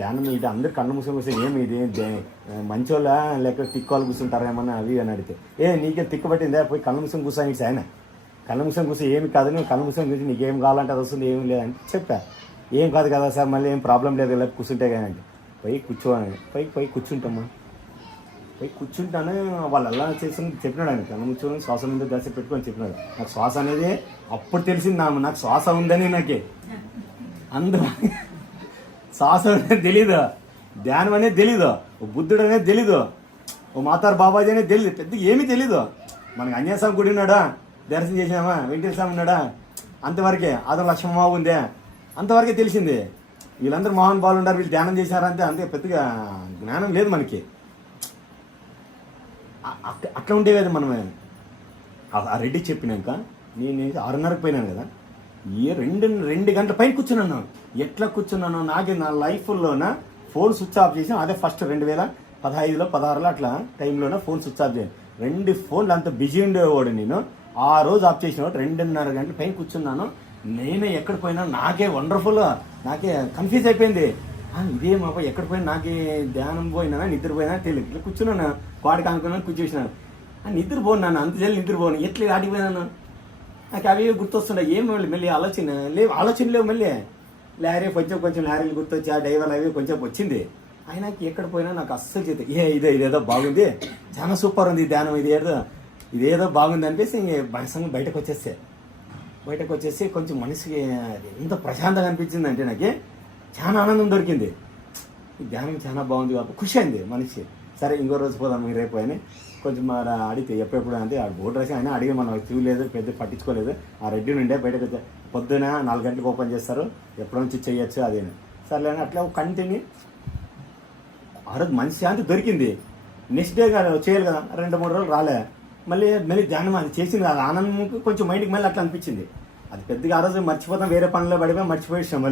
ధ్యానం ఇటు అందరు కళ్ళు మూసుకొని కూర్చొని ఏమి ఇది మంచోళ్ళ లేక తిక్కోళ్ళు కూర్చుంటారేమన్నా అవి అని అడిగితే నీకే తిక్కు పట్టిందా పోయి కళ్ళు మూసుకొని కూర్చొని ఆయన కళ్ళు మూసుకొని కూర్చొని ఏమి కాదు నువ్వు కళ్ళు మూసుకొని కూర్చొని నీకేం కావాలంటే అది వస్తుంది ఏమి లేదంటే చెప్పా ఏం కాదు కదా సార్ మళ్ళీ ఏం ప్రాబ్లం లేదు ఇలా కూర్చుంటే కానీ అంటే పోయి కూర్చోని పోయి కూర్చుంటామా పోయి కూర్చుంటాను వాళ్ళు అలా చేసి చెప్పినాడు ఆయన కళ్ళు కూర్చొని శ్వాస మీద దశ పెట్టుకొని చెప్పినాడు నాకు శ్వాస అనేది అప్పుడు తెలిసింది నాకు శ్వాస ఉందని నాకే అందరూ శ్వాస అనేది తెలీదు, ధ్యానం అనేది తెలీదు, బుద్ధుడు అనేది తెలీదు, ఓ మాతారు బాబాజీ అనేది తెలియదు, పెద్ద ఏమీ తెలీదు. మనకి అన్యాసం గుడి ఉన్నాడా దర్శనం చేసినామా, వెంకటేశ్వర స్వామి ఉన్నాడా అంతవరకే, అదో లక్ష్మమ్మ ఉందే అంతవరకే తెలిసింది. వీళ్ళందరూ మోహన్ బాలు ఉన్నారు, వీళ్ళు ధ్యానం చేశారంటే అంతే పెద్దగా జ్ఞానం లేదు మనకి. అట్లా ఉండేది మనం. ఆ రెడ్డి చెప్పినాక నేను 6:30కి పోయినాను కదా, రెండు గంటల పైన కూర్చున్నాను. ఎట్లా కూర్చున్నాను నాకే నా లైఫ్లోన ఫోన్ స్విచ్ ఆఫ్ చేసి అదే ఫస్ట్ 2015లో 16లో అట్లా టైంలోనే ఫోన్ స్విచ్ ఆఫ్ చేయాలి. 2 ఫోన్లు అంత బిజీ ఉండేవాడు నేను. ఆ రోజు ఆఫ్ చేసిన 2:30 గంటల పైన కూర్చున్నాను. నేనే ఎక్కడ పోయినా నాకే వండర్ఫుల్, నాకే కన్ఫ్యూజ్ అయిపోయింది. ఇదే మా ఎక్కడ పోయినా నాకే ధ్యానం పోయినా నిద్రపోయినా తెలియదు. ఇట్లా కూర్చున్నాను, వాడికి అనుకున్నాను కూర్చోసినాను. నిద్రపోను, అంత జల్లి నిద్రపోను. ఎట్లా ఆడిపోయినాను నాకు అవి గుర్తొస్తుండే. ఏం మళ్ళీ ఆలోచన లేవు. మళ్ళీ లారీ కొంచెం లారీలు గుర్తొచ్చి ఆ డ్రైవర్లు అవి కొంచెం వచ్చింది. ఆయనకి ఎక్కడ పోయినా నాకు అస్సలు చేత ఇదేదో బాగుంది, చాలా సూపర్ ఉంది ధ్యానం, ఇదేదో బాగుంది అనిపిస్తే బయటకు వచ్చేసి కొంచెం మనసుకి ఎంత ప్రశాంతంగా అనిపించింది అంటే నాకు చాలా ఆనందం దొరికింది. ఈ ధ్యానం చాలా బాగుంది కాబట్టి ఖుషి అయింది మనిషి. సరే ఇంకో రోజు పోదాం మీరు రేపు అని కొంచెం మరి అడిగితే ఎప్పుడెప్పుడు అంటే ఆ బోర్డు రాసి ఆయన అడిగి మనం చూడలేదు, పెద్ద పట్టించుకోలేదు. ఆ రెడ్డి నుండే బయటకు వచ్చా పొద్దున 4 గంటలకు ఓపెన్ చేస్తారు, ఎప్పటి నుంచి చేయొచ్చు అదేనా సర్లే అని అట్లా కంటిన్యూ. ఆ రోజు మంచి శాంతి దొరికింది. నెక్స్ట్ డే చేయాలి కదా, 2-3 రోజులు రాలే. మళ్ళీ ధ్యానం అది చేసింది కదా, ఆనందం కొంచెం మైండ్కి మళ్ళీ అట్లా అనిపించింది. అది పెద్దగా ఆ రోజు మర్చిపోతాం, వేరే పనుల్లో పడిపోయి మర్చిపోయిస్తాం.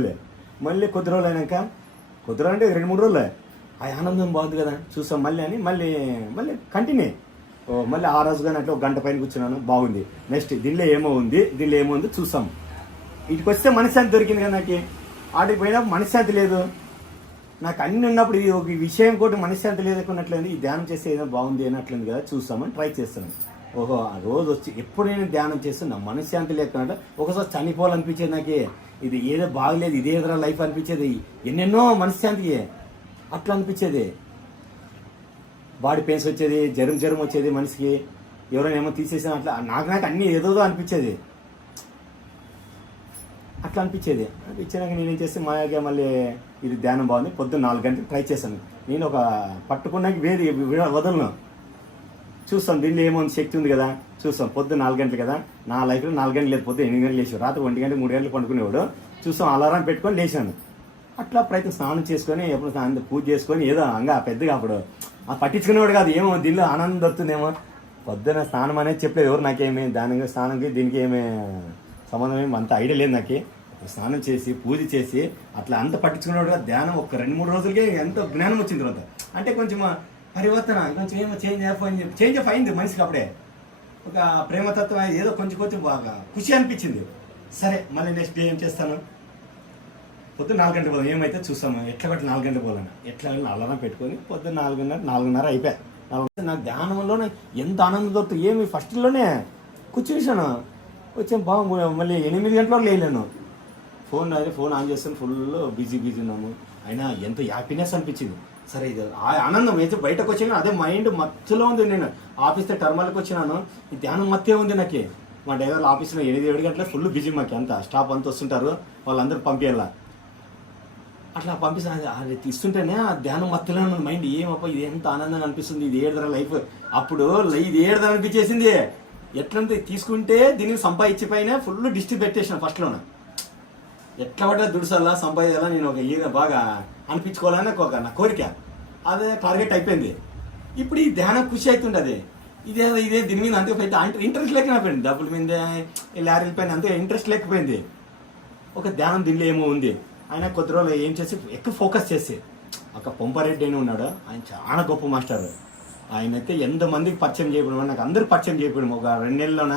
మళ్ళీ కొద్ది రోజులు అయినాక, కొద్ది రోజులు అంటే 2-3 రోజులు ఆ ఆనందం బాగుంది కదా చూసాం మళ్ళీ అని మళ్ళీ కంటిన్యూ. మళ్ళీ ఆ రోజు కానీ అట్లా 1 గంట పైన కూర్చున్నాను, బాగుంది. నెక్స్ట్ దీనిలో ఏమో ఉంది చూసాం. ఇటుకు వస్తే మనశ్శాంతి దొరికింది కదా నాకు. ఆడికి పోయినప్పుడు మనశ్శాంతి లేదు నాకు. అన్ని ఉన్నప్పుడు ఇది ఒక విషయం కూడా మనశ్శాంతి లేదనుకున్నట్లేదు. ఈ ధ్యానం చేస్తే ఏదో బాగుంది అన్నట్లేదు కదా, చూస్తామని ట్రై చేస్తున్నాను. ఓహో ఆ రోజు వచ్చి ఎప్పుడు నేను ధ్యానం చేస్తున్నా మనశ్శాంతి లేకున్నట్టు ఒకసారి చనిపోవాలనిపించేది నాకు. ఇది ఏదో బాగలేదు, ఇదే ఎదురా లైఫ్ అనిపించేది. ఎన్నెన్నో మనశ్శాంతికి అట్లా అనిపించేది. బాడీ పెయిన్స్ వచ్చేది, జ్వరం వచ్చేది మనిషికి, ఎవరైనా ఏమో తీసేసిన అట్లా నాకు అన్నీ ఏదో అనిపించేది. అట్లా అనిపించినాక నేనేం చేస్తే మాయాగా మళ్ళీ ఇది ధ్యానం బాగుంది. పొద్దున్న 4 గంటలకు ట్రై చేశాను. నేను ఒక పట్టుకున్నాక వేది వదలను, చూస్తాం దీనిలో ఏమో శక్తి ఉంది కదా చూస్తాం. పొద్దున్న 4 గంటలు కదా, నా లైఫ్లో 4 గంటలు లేదు, పొద్దున్న 8 గంటలు లేచాడు, రాత్రి 1 గంట 3 గంటలు పండుకునేవాడు. చూస్తాం అలారం పెట్టుకొని లేచాను. అట్లా ప్రయత్నం స్నానం చేసుకొని ఎప్పుడు పూజ చేసుకొని ఏదో పెద్దగా అప్పుడు పట్టించుకునేవాడు కాదు. ఏమో దీనిలో ఆనందం దొరుకుతుందేమో. పొద్దున స్నానం అనేది చెప్పలేదు ఎవరు, నాకేమి దానికి స్నానంకి దీనికి ఏమి సంబంధం ఏమి అంత ఐడియా లేదు నాకు. స్నానం చేసి పూజ చేసి అట్లా అంత పట్టించుకునేవాడు కాదు. ధ్యానం ఒక 2-3 రోజులకే ఎంతో జ్ఞానం వచ్చింది తర్వాత. అంటే కొంచెం పరివర్తన, కొంచెం ఏమో చేంజ్ ఆఫ్ అయింది మనిషికి. అప్పుడే ఒక ప్రేమతత్వం ఏదో కొంచెం బాగా ఖుషి అనిపించింది. సరే మళ్ళీ నెక్స్ట్ డే ఏం చేస్తాను, పొద్దున్న 4 గంటలకు పోదాం, ఏమైతే చూస్తాము. ఎట్లా బట్టి 4 గంటలకు పోదాను, ఎట్లా అలారం పెట్టుకొని పొద్దున్న 4:30 అయిపోయా. నాకు ధ్యానంలోనే ఎంత ఆనందం దొరుకుతుంది. ఏమి ఫస్ట్లోనే కూర్చోసాను, వచ్చాం బాగుంది. మళ్ళీ 8 గంటల లేను. ఫోన్ ఆన్ చేస్తాను, ఫుల్ బిజీ ఉన్నాము. అయినా ఎంత హ్యాపీనెస్ అనిపించింది. సరే ఇది ఆ ఆనందం అయితే బయటకు వచ్చినా అదే మైండ్ మత్తులో ఉంది. నేను ఆఫీస్లో టర్మల్కి వచ్చినాను, ఈ ధ్యానం మత్తే ఉంది నాకు. మా డ్రైవర్ల ఆఫీస్లో 8-7 గంటలకు ఫుల్ బిజీ మాకు. అంతా స్టాఫ్ అంతా వస్తుంటారు, వాళ్ళందరూ పంపించాల. అట్లా పంపిస్తాను, అది తీస్తుంటేనే ఆ ధ్యానం మత్తులో ఉన్న మైండ్. ఏమప్ప ఇది ఎంత ఆనందంగా అనిపిస్తుంది, ఇది ఏడుదర లైఫ్. అప్పుడు ఇది ఏడుదర అనిపించేసింది. ఎట్లంటే తీసుకుంటే దీనికి సంపాదించిపోయినా ఫుల్ డిస్ట్రిక్ట్ పెట్టేసిన ఫస్ట్లోనే. ఎట్లా పడ్డా దుడిసల్లా సంపాదించాలా, నేను ఒక బాగా అనిపించుకోవాలని నా కోరిక. అదే టార్గెట్ అయిపోయింది. ఇప్పుడు ఈ ధ్యానం ఖుషి అవుతుండదు. ఇదే దీని మీద అంతే పెద్ద ఇంట్రెస్ట్ లేకపోయింది. డబ్బుల మీద లారీల పైన అంతే ఇంట్రెస్ట్ లేకపోయింది. ఒక ధ్యానం దీనిలో ఏమో ఉంది. ఆయన కొద్ది రోజులు ఏం చేసి ఎక్కువ ఫోకస్ చేసి ఒక పొంపారెడ్డి అని ఉన్నాడు, ఆయన చాలా గొప్ప మాస్టర్. ఆయన అయితే ఎంతమందికి పరిచయం చేయడం, నాకు అందరూ పరిచయం చేయడం. ఒక 2 నెలల్లోన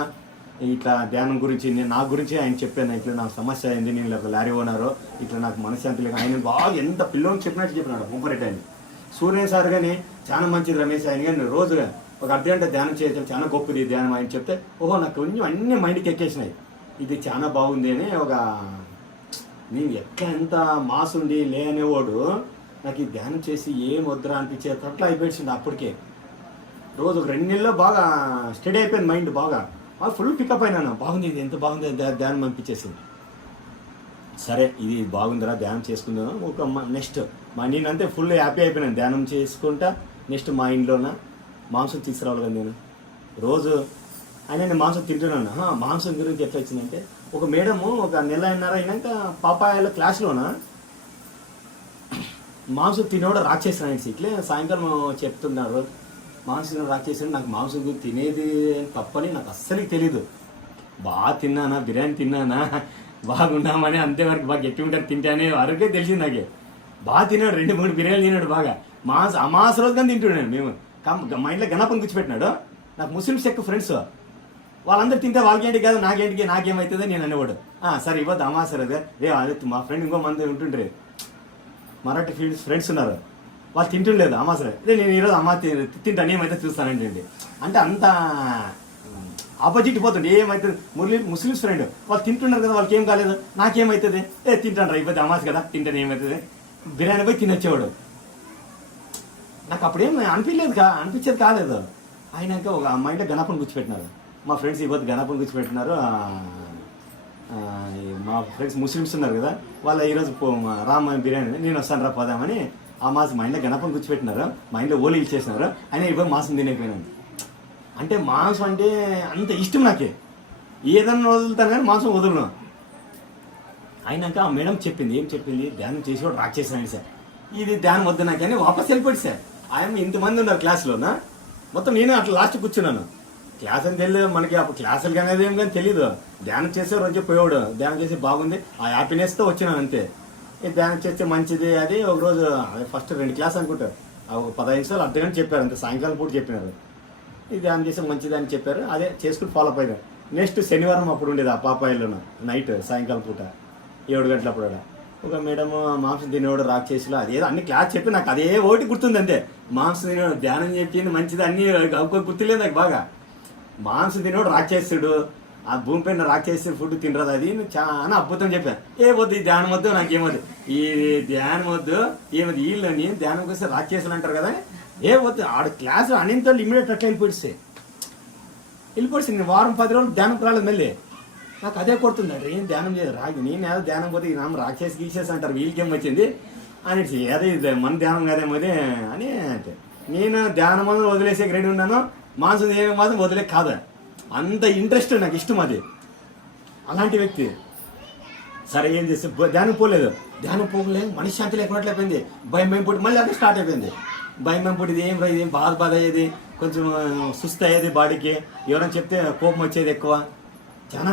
ఇట్లా ధ్యానం గురించి నా గురించి ఆయన చెప్పాను, ఇట్లా నాకు సమస్య అయింది, నేను ఇలా లారీ ఓనరు, ఇట్లా నాకు మనశ్శాంతి లేదు. ఆయన బాగా ఎంత పిల్లోని చెప్పినట్టు చెప్పినాడు ఊపరెడ్డి ఆయన. సూర్య సార్ కానీ చాలా మంచిది రమేష్ ఆయన కానీ రోజుగా ఒక అర్ధగంట ధ్యానం చేయటం చాలా గొప్పది ధ్యానం ఆయన చెప్తే ఓహో నాకు కొంచెం అన్ని మైండ్కి ఎక్కేసినాయి, ఇది చాలా బాగుంది అని. ఒక నేను ఎట్లా ఎంత మాస్ ఉండి లేనేవాడు నాకు ఈ ధ్యానం చేసి ఏం వద్దురా అనిపించేది అట్లా అయిపోయింది. అప్పటికే రోజు ఒక 2 నెలల్లో బాగా స్టడీ అయిపోయింది మైండ్, బాగా ఫుల్ పికప్ అయినాను. బాగుంది, ఇది ఎంత బాగుంది ధ్యానం అనిపించేసింది. సరే ఇది బాగుందిరా ధ్యానం చేసుకుందాం. ఒక నెక్స్ట్ నేనంతే ఫుల్ హ్యాపీ అయిపోయినాను ధ్యానం చేసుకుంటా. నెక్స్ట్ మా ఇంట్లోన మాంసం తీసుకురావాలి కదా నేను రోజు ఆయన నేను మాంసం తింటున్నాను. మాంసం గురించి ఎట్లా వచ్చిందంటే ఒక మేడము ఒక 1.5 నెలలు అయినాక పాపాయాల క్లాస్లోన మాంసం తినేవాడు రాక్షేసిన ఇట్లే సాయంకాలం చెప్తున్నారు మాంసం రాక్షేసిన. నాకు మాంసం తినేది తప్పని నాకు అస్సలు తెలీదు. బాగా తిన్నానా, బిర్యానీ తిన్నానా, బాగున్నామని అంతేవరకు బాగా గట్టి ఉంటారు తింటానే వరకే తెలిసింది నాకే. బాగా తిన్నాడు, 2-3 బిర్యానీలు తిన్నాడు బాగా. అమాస రోజు కానీ తింటున్నాను. మేము మా ఇంట్లో గణపని కూర్చోపెట్టినాడు. నాకు ముస్లిమ్స్ ఎక్కువ ఫ్రెండ్స్, వాళ్ళందరూ తింటే వాళ్ళకేంటి కాదు నాకేమవుతుందో నేను అనేవాడు. సరే ఇవ్వద్దు అమాస రోజు అదే మా ఫ్రెండ్ ఇంకో మంది ఉంటుండ్రే మరాఠీ ఫ్రెండ్స్ ఉన్నారు, వాళ్ళు తింటుండలేదు అమాస అదే నేను ఈరోజు తింటాను ఏమైతే చూస్తానండి. అంటే అంత ఆపోజిట్ పోతుండే ఏమవుతుంది. ముస్లిమ్స్ ఫ్రెండ్ వాళ్ళు తింటున్నారు కదా, వాళ్ళకి ఏం కాలేదు, నాకేమవుతుంది తింటాను అయిపోతే అమాస కదా తింటాను ఏమవుతుంది, బిర్యానీ పోయి తినొచ్చేవాడు. నాకు అప్పుడేం అనిపించేది కాలేదు. అయినాక ఒక అమ్మాయిలో గణపని కూర్చోపెట్టినారు మా ఫ్రెండ్స్, ఇవ్వద్దు గణపని కూర్చోపెట్టినారు. మా ఫ్రెండ్స్ ముస్లిమ్స్ ఉన్నారు కదా, వాళ్ళు ఈరోజు రామ్ బిర్యానీ నేను వస్తాను రా పోదామని ఆ మాసం మా ఇంట్లో గణపని కూర్చోపెట్టినారు. మా ఇంట్లో ఓలి ఇచ్చేసినారు. అయినా ఇవ్వ మాసం తినేకపోయినాను. అంటే మాంసం అంటే అంత ఇష్టం నాకే, ఏదన్నా వదులుతాను కానీ మాంసం వదలను. అయినాక ఆ మేడం చెప్పింది, ఏం చెప్పింది, ధ్యానం చేసి కూడా రాక్షేసాను సార్, ఇది ధ్యానం వద్దు నాకని వాపస్ వెళ్ళిపోయి సార్. ఆయన ఇంతమంది ఉన్నారు క్లాస్లోనా, మొత్తం నేనే అట్లా లాస్ట్ కూర్చున్నాను. క్లాస్ అని తెలియదు మనకి, అప్పుడు క్లాసులు అనేది ఏం కానీ తెలియదు. ధ్యానం చేసే రోజు పోయేవాడు, ధ్యానం చేసి బాగుంది ఆ హ్యాపీనెస్తో వచ్చినాను అంతే. ధ్యానం చేస్తే మంచిది అది. ఒకరోజు ఫస్ట్ 2 క్లాస్ అనుకుంటారు, ఒక 15 నిమిషాలు అర్ధగంట చెప్పారు అంతే, సాయంకాలం పూట చెప్పినారు. ఇది ధ్యానం చేస్తే మంచిది అని చెప్పారు, అదే చేసుకుని ఫాలో అప్ అయినారు. నెక్స్ట్ శనివారం అప్పుడు ఉండేది ఆ పాపాయిలోన నైట్ సాయంకాలం పూట 7 గంటలప్పుడు ఒక మేడము మాంసం తినేవాడు రాక్షసులు అదేదో అన్ని క్లాస్ చెప్పి నాకు అదే ఒకటి గుర్తుంది అంతే. మాంసం తినేవాడు ధ్యానం చెప్పింది మంచిది అన్ని గుర్తులేదు నాకు బాగా. మాంసం తినేవాడు రాక్షసుడు, ఆ భూమిపైన రాక్షసుడు ఫుడ్ తినరాదు, అది చాలా అద్భుతం చెప్పాను. వద్దు ఈ ధ్యానం వద్దు, నాకేమొద్దు ఈ ధ్యానం వద్దు, ఏమది వీళ్ళు నేను ధ్యానం వస్తే రాక్షసులు అంటారు కదా, వద్దు ఆడ క్లాసు అన్నింతో ఇమ్మీడియట్ అట్లా వెళ్ళిపోయిస్తే నేను వారం 10 రోజులు ధ్యానం రాలేదు. మళ్ళీ నాకు అదే కొడుతుంది, ఏం ధ్యానం చేయదు నేను ఏదో ధ్యానం పోతే ఈ నామ రాక్షసి గీసేసి అంటారు, వీళ్ళకేం వచ్చింది అని అదే మన ధ్యానం కదేమో అదే అని. అంటే నేను ధ్యానం వదిలేసే రెడీ ఉన్నాను, మాంసం తినే మాత్రం వదిలే కాదు, అంత ఇంట్రెస్ట్ నాకు ఇష్టం అది. అలాంటి వ్యక్తి. సరే ఏం చేస్తే ధ్యానం పోలేదు, ధ్యానం పోలేదు మనశ్శాంతి లేకున్నట్లయిపోయింది. భయం పుట్టి మళ్ళీ అదే స్టార్ట్ అయిపోయింది. భయం పుట్టిది ఏం బాధ అయ్యేది, కొంచెం సుస్థ అయ్యేది బాడీకి. ఎవరైనా చెప్తే కోపం వచ్చేది ఎక్కువ, చాలా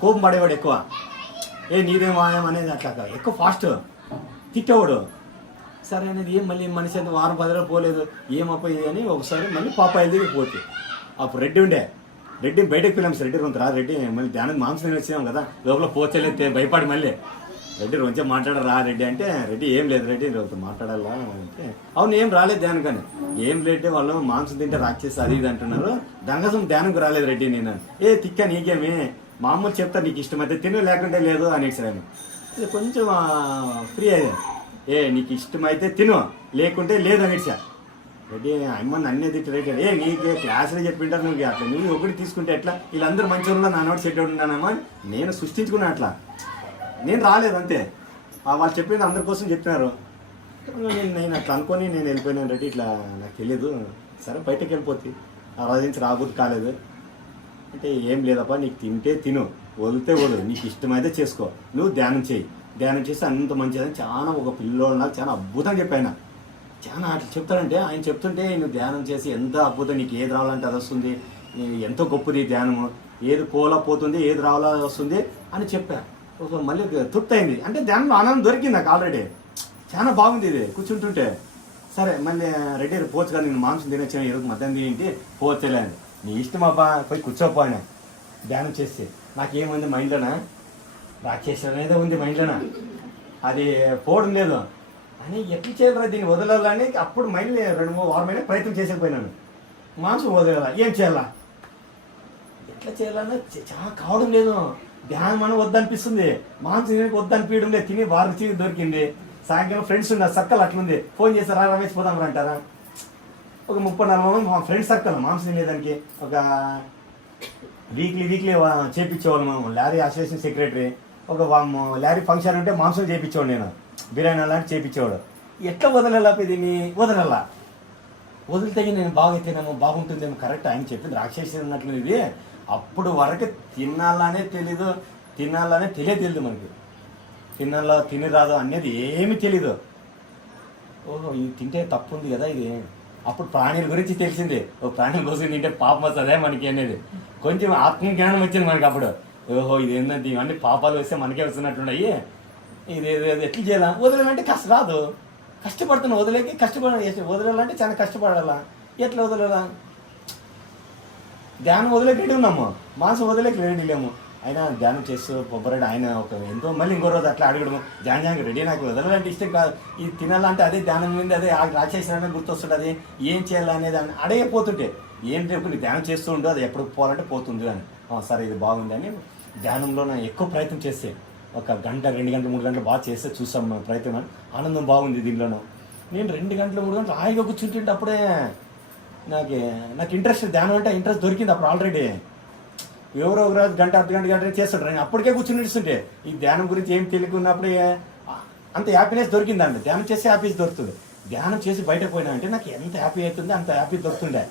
కోపం పడేవాడు ఎక్కువ. నీదేం వాయం అనేది అట్లా ఎక్కువ ఫాస్ట్ తిట్టేవాడు. సరే అనేది ఏం మళ్ళీ మనిషి అంతా వారం 10 రోజులు పోలేదు, ఏమపోయింది అని ఒకసారి మళ్ళీ పాపాయిల దగ్గర పోతే అప్పుడు రెడ్డి బయటకు పిల్లాం సార్. రెడ్డి రొంత రెడ్డి మళ్ళీ ధ్యానం మాంసం వచ్చినాం కదా, లోపల పోచలేదు భయపడి మళ్ళీ రెడ్డి రొంచే మాట్లాడరా రెడ్డి అంటే, రెడ్డి ఏం లేదు రెడ్డి రోజు మాట్లాడాలా అంటే, అవును ఏం రాలేదు ధ్యానం కానీ, ఏం లేదు వాళ్ళు మాంసం తింటే రాక్షసి అది ఇది అంటున్నారు, దానికోసం ధ్యానంకు రాలేదు రెడ్డి నేను. తిక్క నీకేమి మామూలు చెప్తా, నీకు ఇష్టమైతే తిను లేకుంటే లేదు అనేసి ఆయన కొంచెం ఫ్రీ అయ్యాను. నీకు ఇష్టమైతే తిను లేకుంటే లేదు అనేసి రెడ్డి అమ్మ నన్నే తిట్టి రెడ్డి నీకు క్లాసులో చెప్పింటారు, నువ్వు అట్లా నువ్వు ఒకటి తీసుకుంటే ఎట్లా, వీళ్ళందరూ మంచిగా నా నోటి సెట్ ఉన్నానమ్మా నేను సృష్టించుకున్నా, అట్లా నేను రాలేదు అంతే. వాళ్ళు చెప్పింది అందరి కోసం చెప్పినారు, నేను అట్లా అనుకొని నేను వెళ్ళిపోయినాను రెడ్డి, ఇట్లా నాకు తెలియదు. సరే బయటకు వెళ్ళిపోతే ఆ రోజు నుంచి రాబోతు కాలేదు అంటే, ఏం లేదప్పా నీకు తింటే తిను, వదిలితే వదులు, నీకు ఇష్టమైతే చేసుకో, నువ్వు ధ్యానం చేయి, ధ్యానం చేస్తే అంత మంచిదని చాలా ఒక పిల్లోడు నాకు చాలా అద్భుతంగా చెప్పాను. చాలా అట్లా చెప్తాడంటే ఆయన చెప్తుంటే నువ్వు ధ్యానం చేసి ఎంత అద్భుతం, నీకు ఏది రావాలంటే అది వస్తుంది, ఎంతో గొప్పది ధ్యానము, ఏది పోతుంది ఏది రావాలో వస్తుంది అని చెప్పా. మళ్ళీ తృప్తి అయింది, అంటే ధ్యానంలో ఆనందం దొరికింది నాకు ఆల్రెడీ, చాలా బాగుంది ఇది కూర్చుంటుంటే. సరే మళ్ళీ రెడ్డి పోవచ్చు కదా, నేను మాంసం తినొచ్చాను ఈరోజు మధ్యాహ్నం తినేంటి పోవచ్చులే అని. నీ ఇష్టం అబ్బా పోయి కూర్చోపో ఆయన, ధ్యానం చేస్తే నాకేముంది మైండ్లోనా రాక్షసు అనేది ఉంది మైండ్లోనా, అది పోవడం లేదు అని ఎట్లా చేయాలరా దీన్ని వదలాలని అప్పుడు మైండ్ 2-3 వారమైన ప్రయత్నం చేసేపోయినాను. మాంసం వదలాలా, ఏం చేయాలా, ఎట్లా చేయాలన్నా చాలా కావడం లేదు. ధ్యానం అని వద్దనిపిస్తుంది, మాంసం తినడానికి వద్దనిపించడం లేదు. తిని వారం దొరికింది. సాయంకాలం ఫ్రెండ్స్ ఉన్నారు, సర్కల్ అట్లుంది. ఫోన్ చేస్తారా రమేష్ పోదాం అంటారా. ఒక 30-40 మంది మా ఫ్రెండ్స్ సర్కల్ మాంసం తినేదానికి ఒక వీక్లీ చేయించేవాళ్ళు. మేము లారీ అసోసియేషన్ సెక్రటరీ. ఒక లారీ ఫంక్షన్ ఉంటే మాంసం చేయించేవాడు, నేను బిర్యానీ అలాంటి చేయించేవాడు. ఎట్లా వదలాలా దీన్ని, వదలాలా. వదిలితే నేను బాగా తిన్నాము, బాగుంటుందేమో. కరెక్ట్ ఆయన చెప్పింది రాక్షసి ఉన్నట్లు ఇది. అప్పుడు వరకు తినాలనే తెలియదు మనకి. తిని రాదు అనేది ఏమీ తెలీదు. ఓహో ఇది తింటే తప్పు ఉంది కదా ఇది. అప్పుడు ప్రాణుల గురించి తెలిసింది. ఓ ప్రాణుల కోసం తింటే పాపం వస్తుందే మనకి అనేది కొంచెం ఆత్మజ్ఞానం వచ్చింది మనకి అప్పుడు. ఓహో ఇది ఏంటంటే ఇవన్నీ పాపాలు వస్తే మనకే వస్తున్నట్టున్నాయి. ఇది ఎట్లా చేయాలా, వదలాలంటే కష్టం రాదు. కష్టపడుతున్నా వదిలేకి, వదలాలంటే చాలా కష్టపడాలా. ఎట్లా వదలాలా, ధ్యానం వదిలేకి రెడీ ఉన్నాము, మాంసం వదిలేకి రెడీ లేము. అయినా ధ్యానం చేస్తూ పొబ్బరాడు ఆయన ఒక ఎంతో మళ్ళీ ఇంకో రోజు అట్లా అడగడము, ధ్యానం రెడీ, నాకు వదలాలంటే ఇష్టం కాదు, ఇది తినాలంటే అదే ధ్యానం మీద అదే రాక్షసులనే గుర్తొస్తుంటుంది, ఏం చేయాలనేది అని అడగపోతుంటే ఏం రేపు నీ ధ్యానం చేస్తూ ఉండు, అది ఎప్పుడు పోవాలంటే పోతుంది అని. సరే ఇది బాగుంది అని ధ్యానంలో నేను ఎక్కువ ప్రయత్నం చేస్తే 1 గంట 2 గంటలు 3 గంటలు బాగా చేస్తే చూసాం ప్రయత్నం. ఆనందం బాగుంది దీనిలోనూ. నేను 2 గంటలు 3 గంటలు హాయిగా కూర్చుంటుంటే అప్పుడే నాకు ఇంట్రెస్ట్, ధ్యానం అంటే ఇంట్రెస్ట్ దొరికింది అప్పుడు ఆల్రెడీ. ఎవరో ఒక రోజు గంట అర్ధ గంట చేస్తుంటారు, నేను అప్పటికే కూర్చుని ఇస్తుంటే ఈ ధ్యానం గురించి ఏం తెలియకున్నప్పుడే అంత హ్యాపీనెస్ దొరికిందండి. ధ్యానం చేస్తే హ్యాపీనెస్ దొరుకుతుంది. ధ్యానం చేసి బయటకు పోయినా అంటే నాకు ఎంత హ్యాపీ అవుతుంది, అంత హ్యాపీ దొరుకుతుండే.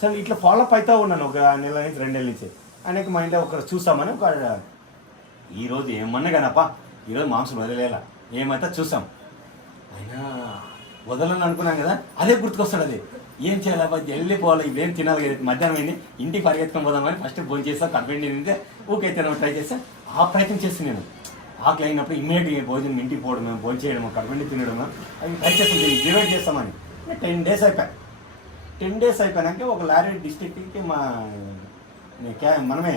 సరే ఇట్లా ఫాలోఅప్ అవుతూ ఉన్నాను 1 నెల నుంచి 2 నెలల నుంచి. అనేక మా ఇంట్లో ఒకరు చూసామని ఈరోజు ఏమన్నా కానప్పా ఈరోజు మాంసం వదిలేలా ఏమైతే చూసాం. అయినా వదలని అనుకున్నాం కదా, అదే గుర్తుకొస్తాడు. అది ఏం చేయాలబ్బా, వెళ్ళిపోవాలి, ఇదేం తినాలి కదా, మధ్యాహ్నం అయింది, ఇంటికి పరిగెత్తుకొని పోదామని ఫస్ట్ భోజనం చేస్తాను. కడుపుండి తింటే ఊకైతే ట్రై చేస్తాను. ఆ ప్రయత్నం చేస్తాను నేను. ఆకలి అయినప్పుడు ఇమ్మీడియట్గా భోజనం ఇంటికి పోవడం, భోజనం చేయడము, కడుపుండి తినడం, అవి ట్రై చేస్తాను, డివైడ్ చేస్తామని. 10 డేస్ అయిపోయాయి. 10 డేస్ అయిపోయినాక ఒక లారీ డిస్ట్రిక్ట్కి మనమే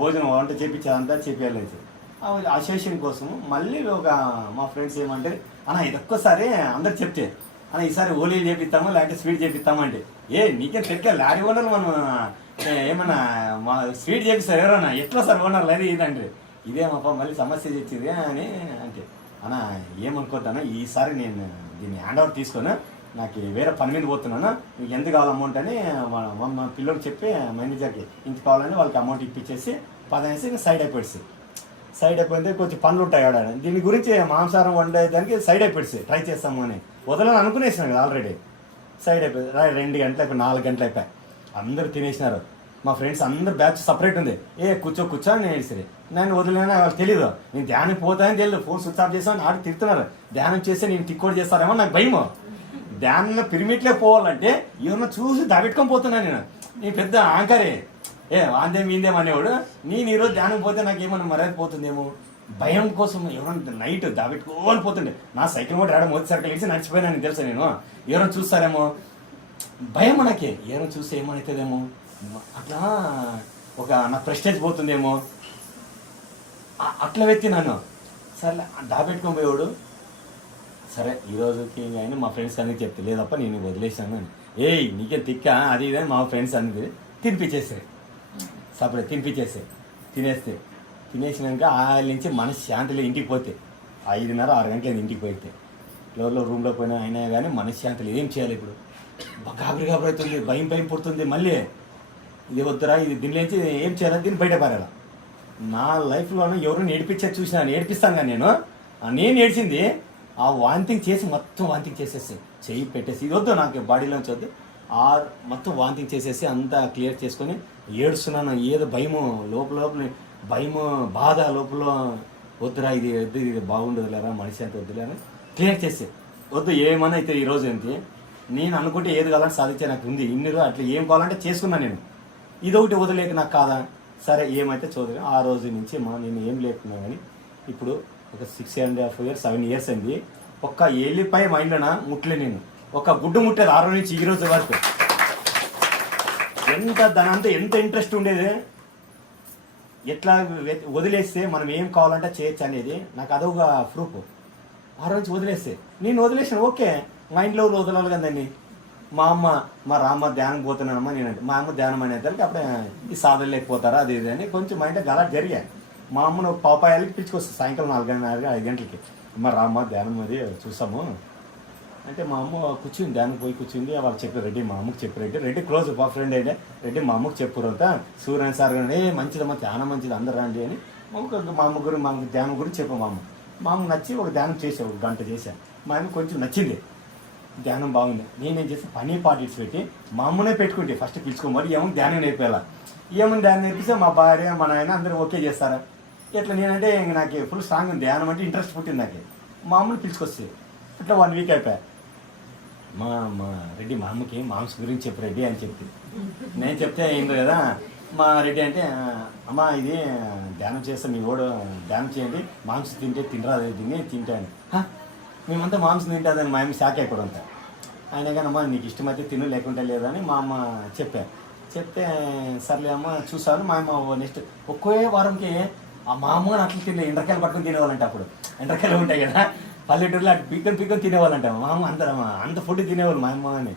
భోజనం వంట చేయించాలంతా చేపించాలి. అసోసియేషన్ కోసం మళ్ళీ మా ఫ్రెండ్స్ ఏమంటే అన్న ఇది ఒక్కసారి అందరు చెప్తే అన్న ఈసారి ఓలీలు చేపిస్తాము లేకపోతే స్వీట్ చేపిస్తాము అంటే, నీకేం తెలియక లారీ ఓనర్లు మనం ఏమన్నా మా స్వీట్ చేపిస్తారు ఎవరన్నా, ఎట్లా సార్ ఓనర్లు అది ఇదంటే, ఇదేమప్ప మళ్ళీ సమస్య తెచ్చింది అని అంటే, అన్న ఏమనుకోద్దానా ఈసారి నేను దీన్ని హ్యాండ్ ఓవర్ తీసుకొని నాకు వేరే పని మీద పోతున్నాను, మీకు ఎంత కావాలి అమౌంట్ అని మా పిల్లలకు చెప్పి మేనేజర్కి ఇంత కావాలని వాళ్ళకి అమౌంట్ ఇప్పించేసి 10 సైడ్ అయిపోయింది. కొంచెం పనులు ఉంటాయి ఆడ, దీని గురించి మాంసాహారం వండేదానికి సైడ్ అయిపోయి ట్రై చేస్తాము అని వదలని అనుకునేసినాను కదా ఆల్రెడీ. సైడ్ అయిపోయింది. 2 గంటలు అయిపోయి 4 గంటలు అయిపోయాయి. అందరూ తినేసినారు. మా ఫ్రెండ్స్ అందరు బ్యాచ్ సపరేట్ ఉంది. కూర్చో అని సరే నేను వదిలేనా వాళ్ళకి తెలీదు, నేను ధ్యానం పోతానని తెలియదు. ఫోన్ స్విచ్ ఆఫ్ చేస్తాను ఆడు తిడుతున్నారు. ధ్యానం చేస్తే నేను తిక్కోడు చేస్తారేమో నాకు భయము. ధ్యానంలో పిరిమిట్లే పోవాలంటే ఎవరన్నా చూసి దాబెట్టుకొని పోతున్నాను నేను పెద్ద ఆంకరే, వాందేం మీందేం అనేవాడు. నేను ఈరోజు ధ్యానం పోతే నాకు ఏమన్నా మర్యాద పోతుందేమో భయం కోసం ఎవరైనా నైట్ దాబెట్టుకొని పోతుండే. నా సైకిల్ కూడా రావడం మొదటి సర్కిల్ వేసి నడిచిపోయినా తెలుసా నేను, ఎవరైనా చూస్తారేమో భయం, నాకే ఎవరైనా చూస్తే ఏమవుతుందేమో, అట్లా నా ప్రెస్టేజ్ పోతుందేమో, అట్లా వ్యక్తి నన్ను సరే దాబెట్టుకొని పోయేవాడు. సరే ఈరోజుకి అయినా మా ఫ్రెండ్స్ అనేది చెప్తే లేదప్ప నేను వదిలేసాను అని, నీకే తిక్క అది ఇదని మా ఫ్రెండ్స్ అనేది తినిపించేసాయి. సపరేట్ తినేస్తే తినేసినాక వాళ్ళ నుంచి మనసు శాంతిలో ఇంటికి పోతే 5:30-6 గంటలు ఇంటికి పోతే ఫ్లోర్లో రూమ్లో పోయినా అయినా కానీ మనశ్శాంతులు ఏం చేయాలి ఇప్పుడు, గాబరి అవుతుంది, భయం పుడుతుంది. మళ్ళీ ఇది వద్దురా, ఇది దీనిలోంచి ఏం చేయాలి, దీన్ని బయట పారాల. నా లైఫ్లోనూ ఎవరు ఏడిపిస్తాను కానీ నేను ఏడ్చింది ఆ వాంతింగ్ చేసి మొత్తం వాంతింగ్ చేసేసి చెయ్యి పెట్టేసి ఇది వద్దు నాకు బాడీలోంచి వద్దు, మొత్తం వాంతింగ్ చేసేసి అంతా క్లియర్ చేసుకొని ఏడుస్తున్నాను. ఏదో భయము లోపల భయము బాధ లోపల, వద్దురా ఇది వద్దు, ఇది బాగుండదు లేరా, మనిషి అంత వద్దులేరా క్లియర్ చేసి వద్దు ఏమన్నా అయితే ఈరోజు ఏంటి నేను అనుకుంటే ఏది కావాలని సాధించే నాకు ఉంది. ఇన్ని రోజు అట్లా ఏం కావాలంటే చేసుకున్నాను నేను. ఇదొకటి వదిలేక నాకు కాదా, సరే ఏమైతే చూడదు. ఆ రోజు నుంచి నేను ఏం లేకున్నా కానీ ఇప్పుడు ఒక 6.5 years 7 years అయింది. ఒక్క ఎల్లిపాయ మైండ్లోన ముట్లే, నేను ఒక గుడ్డు ముట్టేది 6 నుంచి ఈ రోజు వరకు. దానంతా ఎంత ఇంట్రెస్ట్ ఉండేది, ఎట్లా వదిలేస్తే మనం ఏం కావాలంటే చేయొచ్చు అనేది నాకు అదొక ప్రూఫ్. ఆ రోజు వదిలేస్తే నేను వదిలేసాను, ఓకే మా ఇంట్లో వదలాలి కదండి. మా రామ్మ ధ్యానం పోతున్నానమ్మా నేనంటే, మా అమ్మ ధ్యానం అనేసరికి అప్పుడే ఈ సాధన లేకపోతారా అది ఇది అని కొంచెం మా ఇంట్లో గలాట్ జరిగాయి. మా అమ్మను పాపాయాలకి పిలుచుకొస్తాను సాయంకాలం 4:30 5 గంటలకి. అమ్మ రామ్మ ధ్యానం అది చూసాము అంటే మా అమ్మ కూర్చుంది, ధ్యానం పోయి కూర్చుంది. వాళ్ళు చెప్పారు రెడ్డి, మా అమ్మకి చెప్పారు రెడ్డి క్లోజ్ మా ఫ్రెండ్ అయితే రెడ్డి మా అమ్మకి చెప్పారు అంతా సూర్యన్ సార్ కానీ మంచిదమ్మా ధ్యానం మంచిది అందరు రండి అని మా అమ్మ గురించి మా ధ్యానం గురించి చెప్పాము. మా అమ్మ నచ్చి ఒక ధ్యానం చేసాం, 1 గంట చేశాను. మా అమ్మ కొంచెం నచ్చింది, ధ్యానం బాగుంది. నేనేం చేసి పని పాటించి పెట్టి మా అమ్మనే పెట్టుకుంటే ఫస్ట్ పిలుచుకోమని ఏమని ధ్యానం నేర్పేలా, ఏమని ధ్యానం నేర్పిస్తే మా భార్య మా నాయన అందరూ ఓకే చేస్తారా. ఇట్లా నేనంటే ఇంక నాకు ఫుల్ స్ట్రాంగ్ ఉంది, ధ్యానం అంటే ఇంట్రెస్ట్ పుట్టింది నాకు. మా అమ్మని పిలుచుకొస్తే అట్లా 1 వీక్ అయిపోయా. మా రెడ్డి మా అమ్మకి మాంసం గురించి చెప్పు రెడ్డి అని చెప్తే, నేను చెప్తే ఏందో కదా మా రెడ్డి అంటే అమ్మ ఇది ధ్యానం చేస్తాం, మీ ఓడు ధ్యానం చేయండి, మాంసం తింటే తినరాదు దీన్ని తింటాను. మేమంతా మాంసం తింటుందని మా అమ్మ షాక్ అయిపోవడంతా. ఆయన కానీ అమ్మ నీకు ఇష్టమైతే తిను లేకుంటే లేదని మా అమ్మ చెప్తే సర్లే అమ్మ చూసాను. మా అమ్మ నెక్స్ట్ ఒక్కే వారంకి మా అమ్మ అట్లా తినే ఎండ్రకాయలు పట్టుకుని తినేవాళ్ళంటే, అప్పుడు ఎండ్రకాయలు ఉంటాయి కదా పల్లెటూరులో అటు పిక్కని తినేవాళ్ళంట. మా అమ్మ అంత ఫుడ్ తినేవాళ్ళు మా అమ్మ అని.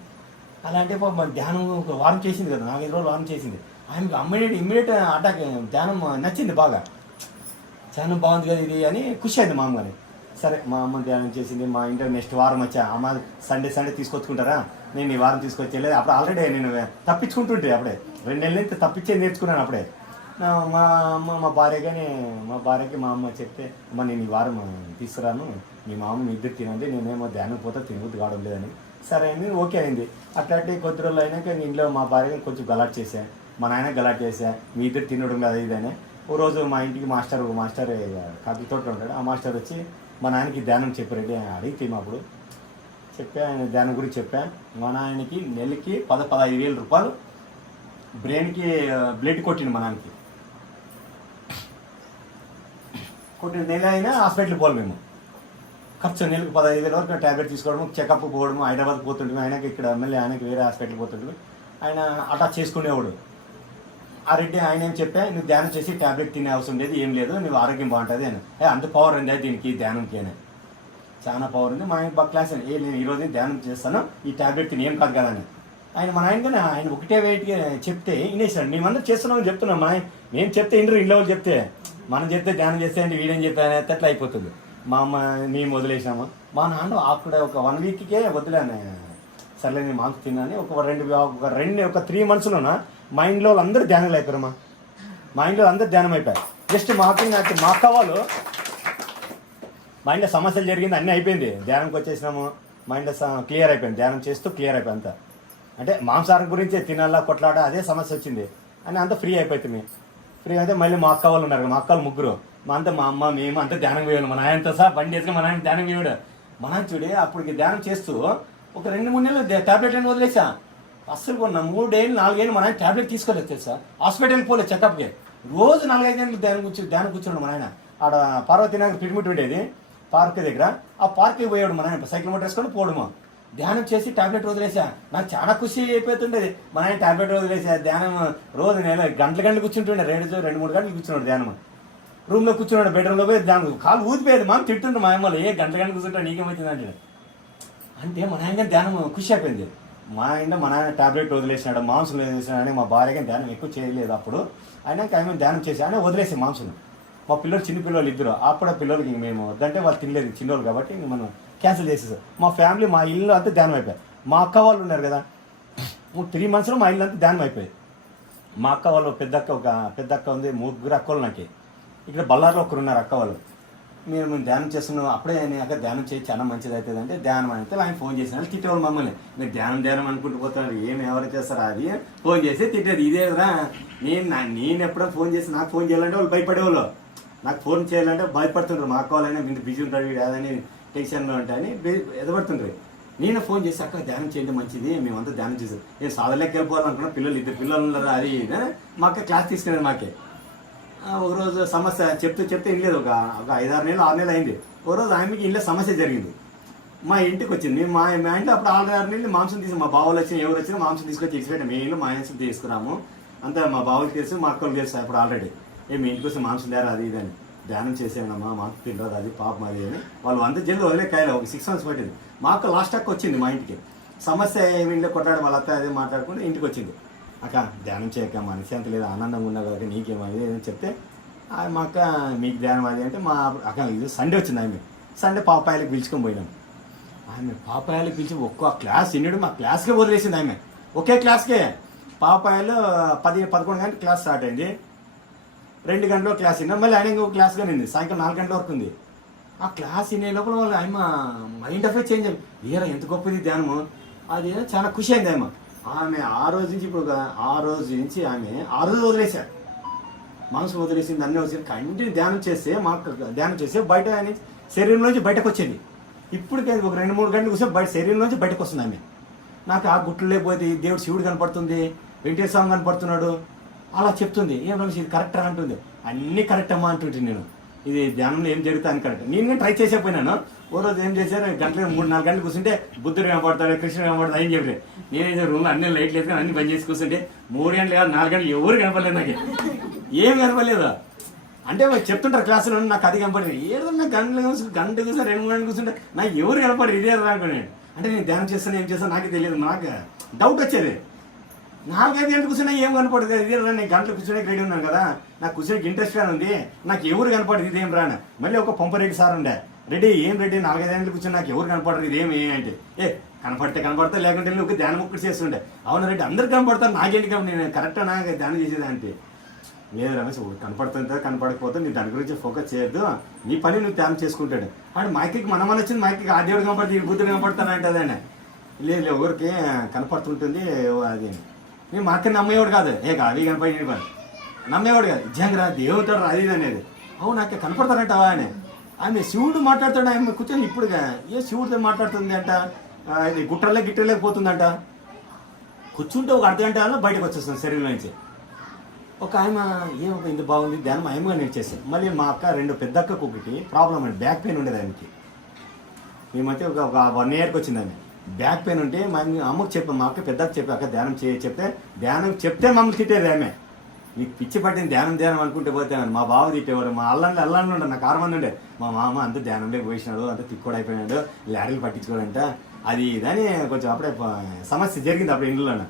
అలా అంటే ధ్యానం ఒక వారం చేసింది కదా, 4-5 రోజులు వారం చేసింది. ఆయనకు ఇమ్మీడియట్ అటాక్ ధ్యానం నచ్చింది బాగా, ధ్యానం బాగుంది కదా ఇది అని ఖుషి అయింది మా అమ్మని. సరే మా అమ్మ ధ్యానం చేసింది. మా ఇంటర్ నెక్స్ట్ వారం వచ్చా, అమ్మ సండే తీసుకొచ్చుకుంటారా, నేను ఈ వారం తీసుకొచ్చేలేదు. అప్పుడు ఆల్రెడీ నేను తప్పించుకుంటుంటే అప్పుడే 2 నెలల నుంచి తప్పించే నేర్చుకున్నాను. అప్పుడే మా అమ్మ మా భార్యకి మా అమ్మ చెప్తే అమ్మ నేను ఈ వారం తీసుకురాను, మీ మామని ఇద్దరు తినండి, నేనేమో ధ్యానం పోతే తినబుద్ధి కావడం లేదని. సరే అని ఓకే అయింది. అట్లాంటి కొద్ది రోజులు అయినాక ఇంట్లో మా భార్య కొంచెం గలాట్ చేశా, మా నాయన గలాట్ చేశా, మీ ఇద్దరు తినడం కదా ఇదని. ఓ రోజు మా ఇంటికి మాస్టర్ కాకి తోటలో ఉంటాడు, ఆ మాస్టర్ వచ్చి మా నాయనకి ధ్యానం చెప్పారండి అడిగితే అప్పుడు చెప్పా, ఆయన ధ్యానం గురించి చెప్పా. మా నాయనకి నెలకి 15 వేల రూపాయలు బ్రెయిన్కి బ్లడ్ కొట్టింది మా నాన్నకి. కొట్టిన నెల అయినా హాస్పిటల్కి పోవాలి మేము. ఖర్చు నెలకు 15,000 వరకు ట్యాబ్లెట్ తీసుకోవడము, చెకప్ పోవడము, హైదరాబాద్ పోతుంటే ఆయనకి ఇక్కడ మళ్ళీ ఆయనకి వేరే హాస్పిటల్కి పోతుంటే ఆయన అటా చేసుకునేవాడు. ఆ రెడ్డి ఆయన ఏం చెప్పా, నువ్వు ధ్యానం చేసి ట్యాబ్లెట్ తినే అవసరం లేదు, ఏం లేదు, నువ్వు ఆరోగ్యం బాగుంటుంది అని. అంత పవర్ ఉంది దీనికి ధ్యానంకి అని, చాలా పవర్ ఉంది. మా ఆయన బాగా క్లాస్ అని నేను ఈరోజు ధ్యానం చేస్తాను, ఈ ట్యాబ్లెట్ తిని ఏం కాదు కదా అని. మా నాయన కానీ ఆయన ఒకటే వెయిట్గా చెప్తే వినేసాడు. మేమందరూ చేస్తున్నామని చెప్తున్నాం, మేము చెప్తే ఇంట్లో వాళ్ళు చెప్తే మనం చెప్తే ధ్యానం చేస్తే అంటే వీడేం చెప్పాను అట్లా అయిపోతుంది. మా అమ్మ మేము వదిలేసాము. మా నాన్న అక్కడ ఒక 1 వీక్కే వదిలేను, సర్లే నేను మాంసం తిన్నాను. ఒక 3 మంత్స్లోన మా ఇంట్లో వాళ్ళు అందరూ ధ్యానాలు అయిపోయారమ్మా. మా ఇంట్లో అందరూ ధ్యానం అయిపోయారు. జస్ట్ మా అక్క వాళ్ళు మా ఇంట్లో సమస్యలు జరిగింది, అన్నీ అయిపోయింది, ధ్యానంకి వచ్చేసినాము. మా ఇంట్లో క్లియర్ అయిపోయింది, ధ్యానం చేస్తూ క్లియర్ అయిపోయింది అంతా. అంటే మాంసాహారం గురించే తినాలా కొట్లాడ అదే సమస్య వచ్చింది అని అంతా ఫ్రీ అయిపోతుంది. ఫ్రీ అయితే మళ్ళీ మా అక్క వాళ్ళు ఉన్నారు, మా అక్కలు 3 మా అమ్మ మేము అంతా ధ్యానం పోయాడు. మా నాయనతో సహా బండి చేసుకుని మా నాయన ధ్యానం పోయాడు. మా నాన్న చూడే అప్పటికి ధ్యానం చేస్తూ ఒక 2-3 నెలలు ట్యాబ్లెట్ అని వదిలేసా. అస్సలు కొన్నా 3 ఏళ్ళు 4 ఏళ్ళు మా నాయన ట్యాబ్లెట్ తీసుకోలేదు తెలుసా. హాస్పిటల్కి పోలేదు చెకప్కి, రోజు 4-5 గంటలు ధ్యానం కూర్చున్నాడు మా నాయన. ఆడ పార్వతీనగర్ పిరమిడ్ ఉండేది పార్క్ దగ్గర, ఆ పార్క్కి పోయాడు మా నాయన, సైకిల్ మోటార్ వేసుకొని పోవడము. ధ్యానం చేసి ట్యాబ్లెట్ వదిలేసా. నాకు చాలా ఖుషి అయిపోతుండేది. మా నాయన ట్యాబ్లెట్ వదిలేసా, ధ్యానం రోజు నేను గంటలు కూర్చుంటుండే, 2-3 గంటలు కూర్చున్నాడు ధ్యానం. రూమ్లో కూర్చున్నాడు, బెడ్రూమ్లో పోయి ధ్యానం కాలు ఊదిపోయేది. మా తింటుండ్రు మా అమ్మలు, ఏ గంటలు కూర్చుంటాడు నీకేమొచ్చింది అంటే మా నాయన ధ్యానం ఖుషి అయిపోయింది. మా నాయన ట్యాబ్లెట్ వదిలేసినాడు, మాంసం వదిలేసినాడు అని. మా భార్యగా ధ్యానం ఎక్కువ చేయలేదు అప్పుడు. అయినాక ఆయన ధ్యానం చేసి ఆయన వదిలేసే మాంసం. మా పిల్లలు చిన్న పిల్లలు 2 అప్పుడే పిల్లలకి మేము వద్దంటే వాళ్ళు తినలేదు, చిన్నోళ్ళు కాబట్టి ఇంక మనం క్యాన్సిల్ చేసేసాం. మా ఫ్యామిలీ మా ఇల్లు అంతా ధ్యానం అయిపోయాయి. మా అక్క వాళ్ళు ఉన్నారు కదా, 3 మంత్స్లో మా ఇల్లు అంతా ధ్యానం అయిపోయాయి. మా అక్క వాళ్ళు పెద్ద అక్క ఉంది, 3 అక్కలు నాకు. ఇక్కడ బళ్ళారిలో 1 ఉన్నారు అక్క వాళ్ళు. మేము ధ్యానం చేస్తున్నాం, అప్పుడే అక్కడ ధ్యానం చేసి చాలా మంచిది అవుతుంది అంటే ధ్యానం అయితే ఆయన ఫోన్ చేసిన వాళ్ళు తిట్టేవాళ్ళు మమ్మల్ని. మీరు ధ్యానం అనుకుంటూ పోతున్నారు, ఎవరు చేస్తారు అది ఫోన్ చేసి తిట్టేది. ఇదే కదా నేను ఎప్పుడో ఫోన్ చేసి నాకు ఫోన్ చేయాలంటే వాళ్ళు భయపడేవాళ్ళు, నాకు ఫోన్ చేయాలంటే భయపడుతుండ్రు. మా అక్క వాళ్ళైనా ఇంత బిజీ ఉంటాడు వీడు ఏదని టెన్షన్లో ఉంటాయని ఎదపడుతుండ్రు. నేను ఫోన్ చేసి అక్క ధ్యానం చేయండి మంచిది, మేమంతా ధ్యానం చేసాం. నేను సాధనలోకి వెళ్ళిపోవాలనుకున్నా, 2 పిల్లలు ఉన్నారు అది మా అక్క క్లాస్ తీసుకునేది మాకే. ఒకరోజు సమస్య చెప్తే వినలేదు. ఒక 5-6 నెలలు 6 నెలలు అయింది. ఒకరోజు ఆమెకి ఇంట్లో సమస్య జరిగింది. మా ఇంటికి వచ్చింది. మా మా ఇంట్లో అప్పుడు ఆల్రెడీ మాంసం తీసి మా బావులు వచ్చిన ఎవరు వచ్చినా మాంసం తీసుకొచ్చి ఇచ్చిపెట్టాం. మేము మా ఇంట్లో తీసుకురాము అంతా. మా బావులకి తెలుసు, మా అక్కలు తెలుసు అప్పుడు ఆల్రెడీ. మీ ఇంటికి వస్తే మాంసం తేరా అది ఇది అని ధ్యానం చేసేనమ్మా, మాకు తినరాదు అది పాపం అది అని వాళ్ళు అంత జల్ది వదిలే కాయలు. ఒక 6 months పట్టింది. మా అక్క లాస్ట్ అక్క వచ్చింది మా ఇంటికి. సమస్య ఏమి ఇంట్లో కొట్టాడు వాళ్ళ అత్త అదే మాట్లాడుకుంటే ఇంటికి వచ్చింది. అక్క ధ్యానం చేయక మనిషి అంత లేదు, ఆనందంగా ఉన్నా కదా నీకేమది అని చెప్తే మా అక్క మీకు ధ్యానం అది అంటే మా అక్క ఇది సండే వచ్చింది. ఆమె సండే పాపాయాలకు పిలుచుకొని పోయినాం. ఆమె పాపాయాలకు పిలిచి ఒక్క క్లాస్ విన్నాడు, మా క్లాస్కే వదిలేసింది. ఆమె ఒకే క్లాస్కే పాపాయాలు 10-11 గంటలకు క్లాస్ స్టార్ట్ అయింది. 2 గంటల క్లాస్ విన్నా, మళ్ళీ ఆయన ఇంకొక క్లాస్గా నింది సాయంకాలం 4 గంటల వరకు ఉంది. ఆ క్లాస్ వినే లోపల వాళ్ళు ఆయన మైండ్ ఆఫ్ చేంజ్ అయ్యి ఏరా ఎంత గొప్పది ధ్యానము అది చాలా ఖుషి అయింది. ఆమె ఆ రోజు నుంచి ఇప్పుడు ఆ రోజు నుంచి ఆమె ఆ రోజు వదిలేశారు, మనసు వదిలేసింది, అన్నీ వదిలేసింది. కంటిన్యూ ధ్యానం చేస్తే మాకు ధ్యానం చేస్తే బయట శరీరంలోంచి బయటకు వచ్చేది. ఇప్పటికే ఒక 2-3 గంటలు కూర్చొని బయట శరీరంలోంచి బయటకు వస్తుంది ఆమె. నాకు ఆ గుట్లు లేకపోతే దేవుడు శివుడు కనపడుతుంది, వెంకటేశ్వర స్వామి కనపడుతున్నాడు అలా చెప్తుంది. ఏం రమేష్ ఇది కరెక్టా అంటుంది. అన్నీ కరెక్ట్ అమ్మా అంటుంటే నేను ఇది ధ్యానంలో ఏం జరుగుతా అని కరెక్ట్. నేను ట్రై చేసేపోయినాను. ఓ రోజు ఏం చేశారు, గంటలు 3-4 గంటలు కూర్చుంటే బుద్ధుడు కనపడతాడు, కృష్ణుడు కనపడతాడు అని చెప్పి నేనైతే రూమ్లో అన్ని లైట్లు వేసుకొని అన్ని బంద్ చేసి కూర్చుంటే 3 గంటలు కాదు 4 గంటలు ఎవరు కనపడలేదు. నాకు ఏం కనపడలేదు. అంటే చెప్తుంటారు క్లాసులో నాకు అది కనపడింది. ఏదో నాకు గంట కూర్చొని 2-3 గంటలు కూర్చుంటే నాకు ఎవరు కనపడరు ఇదే అనుకోండి. అంటే నేను ధ్యానం చేస్తాను ఏం చేస్తాను నాకే తెలియదు. నాకు డౌట్ వచ్చేది. 4-5 గంటలు కూర్చున్నా ఏం కనపడదు కదా ఇదే. నేను గంటలు కూర్చొని రెడీ ఉన్నాను కదా, నాకు కూర్చొని ఇంట్రెస్ట్ ఉంది, నాకు ఎవరు కనపడదు ఇదేం రాను. మళ్ళీ ఒక పొంపరెడ్డి సార్ ఉండే, రెడీ ఏం రెడీ 4-5 గంటలు కూర్చొని నాకు ఎవరు కనపడరు ఇదేమి అంటే కనపడితే లేకుంటే నువ్వు ధ్యానం ఒక్కటి చేస్తుండే. అవును రెడ్డి అందరు కనపడతారు నాకేంటి కాబట్టి నేను కరెక్టా నాకు ధ్యానం చేసేదానికి లేదు రమేష్. కనపడుతుంటే కనపడకపోతే నీ దాని గురించి ఫోకస్ చేయొద్దు, నీ పని నువ్వు ధ్యానం చేసుకుంటాడు. అంటే మైకి మనం వచ్చింది మైకి ఆ దేవుడు కనపడుతుంది ఈ బుద్ధుడు కనపడతానంటే అదే లేదు ఎవరికి కనపడుతుంటుంది అది. నేను మా అక్కని నమ్మేవాడు కాదు, అవి కనపడి నమ్మేవాడు కాదు. నిజంగా దేవుతాడు అది ఇది అనేది. అవును నాకు కనపడతానంటావా అని. ఆమె శివుడు మాట్లాడుతాడు. ఆమె కూర్చొని ఇప్పుడుగా శివుడితో మాట్లాడుతుంది అంట, ఇది గిట్టర్లేక పోతుందంట. కూర్చుంటే ఒక అర్ధగంటలో బయటకు వచ్చేస్తుంది శరీరం నుంచి. ఒక ఆమె ఏమో ఇంత బాగుంది ధ్యానం ఆయమగా నేను చేశాను. మళ్ళీ మా అక్క 2 పెద్ద అక్కకు ఒకటి ప్రాబ్లం అండి, బ్యాక్ పెయిన్ ఉండేది ఆమెకి. మేమైతే ఒక 1 yearకి వచ్చింది ఆమె బ్యాక్ పెయిన్ ఉంటే మా అమ్మకు చెప్పాను, మా అక్క పెద్దకు చెప్పి అక్క ధ్యానం ధ్యానం చెప్తే మమ్మల్ని తిట్టేది ఆమె. నీకు పిచ్చి పట్టింది ధ్యానం అనుకుంటే పోతే మా బావ తిట్టేవాడు. మా అల్లంలో ఉండే నాకు 6 మంది ఉండే. మా మామ అంత ధ్యానంలోకి పోయినాడు, అంత తిక్కోడు అయిపోయినాడు, లారీలు పట్టించుకోడంట అది ఇదని కొంచెం అప్పుడే సమస్య జరిగింది అప్పుడు ఇంట్లోనే.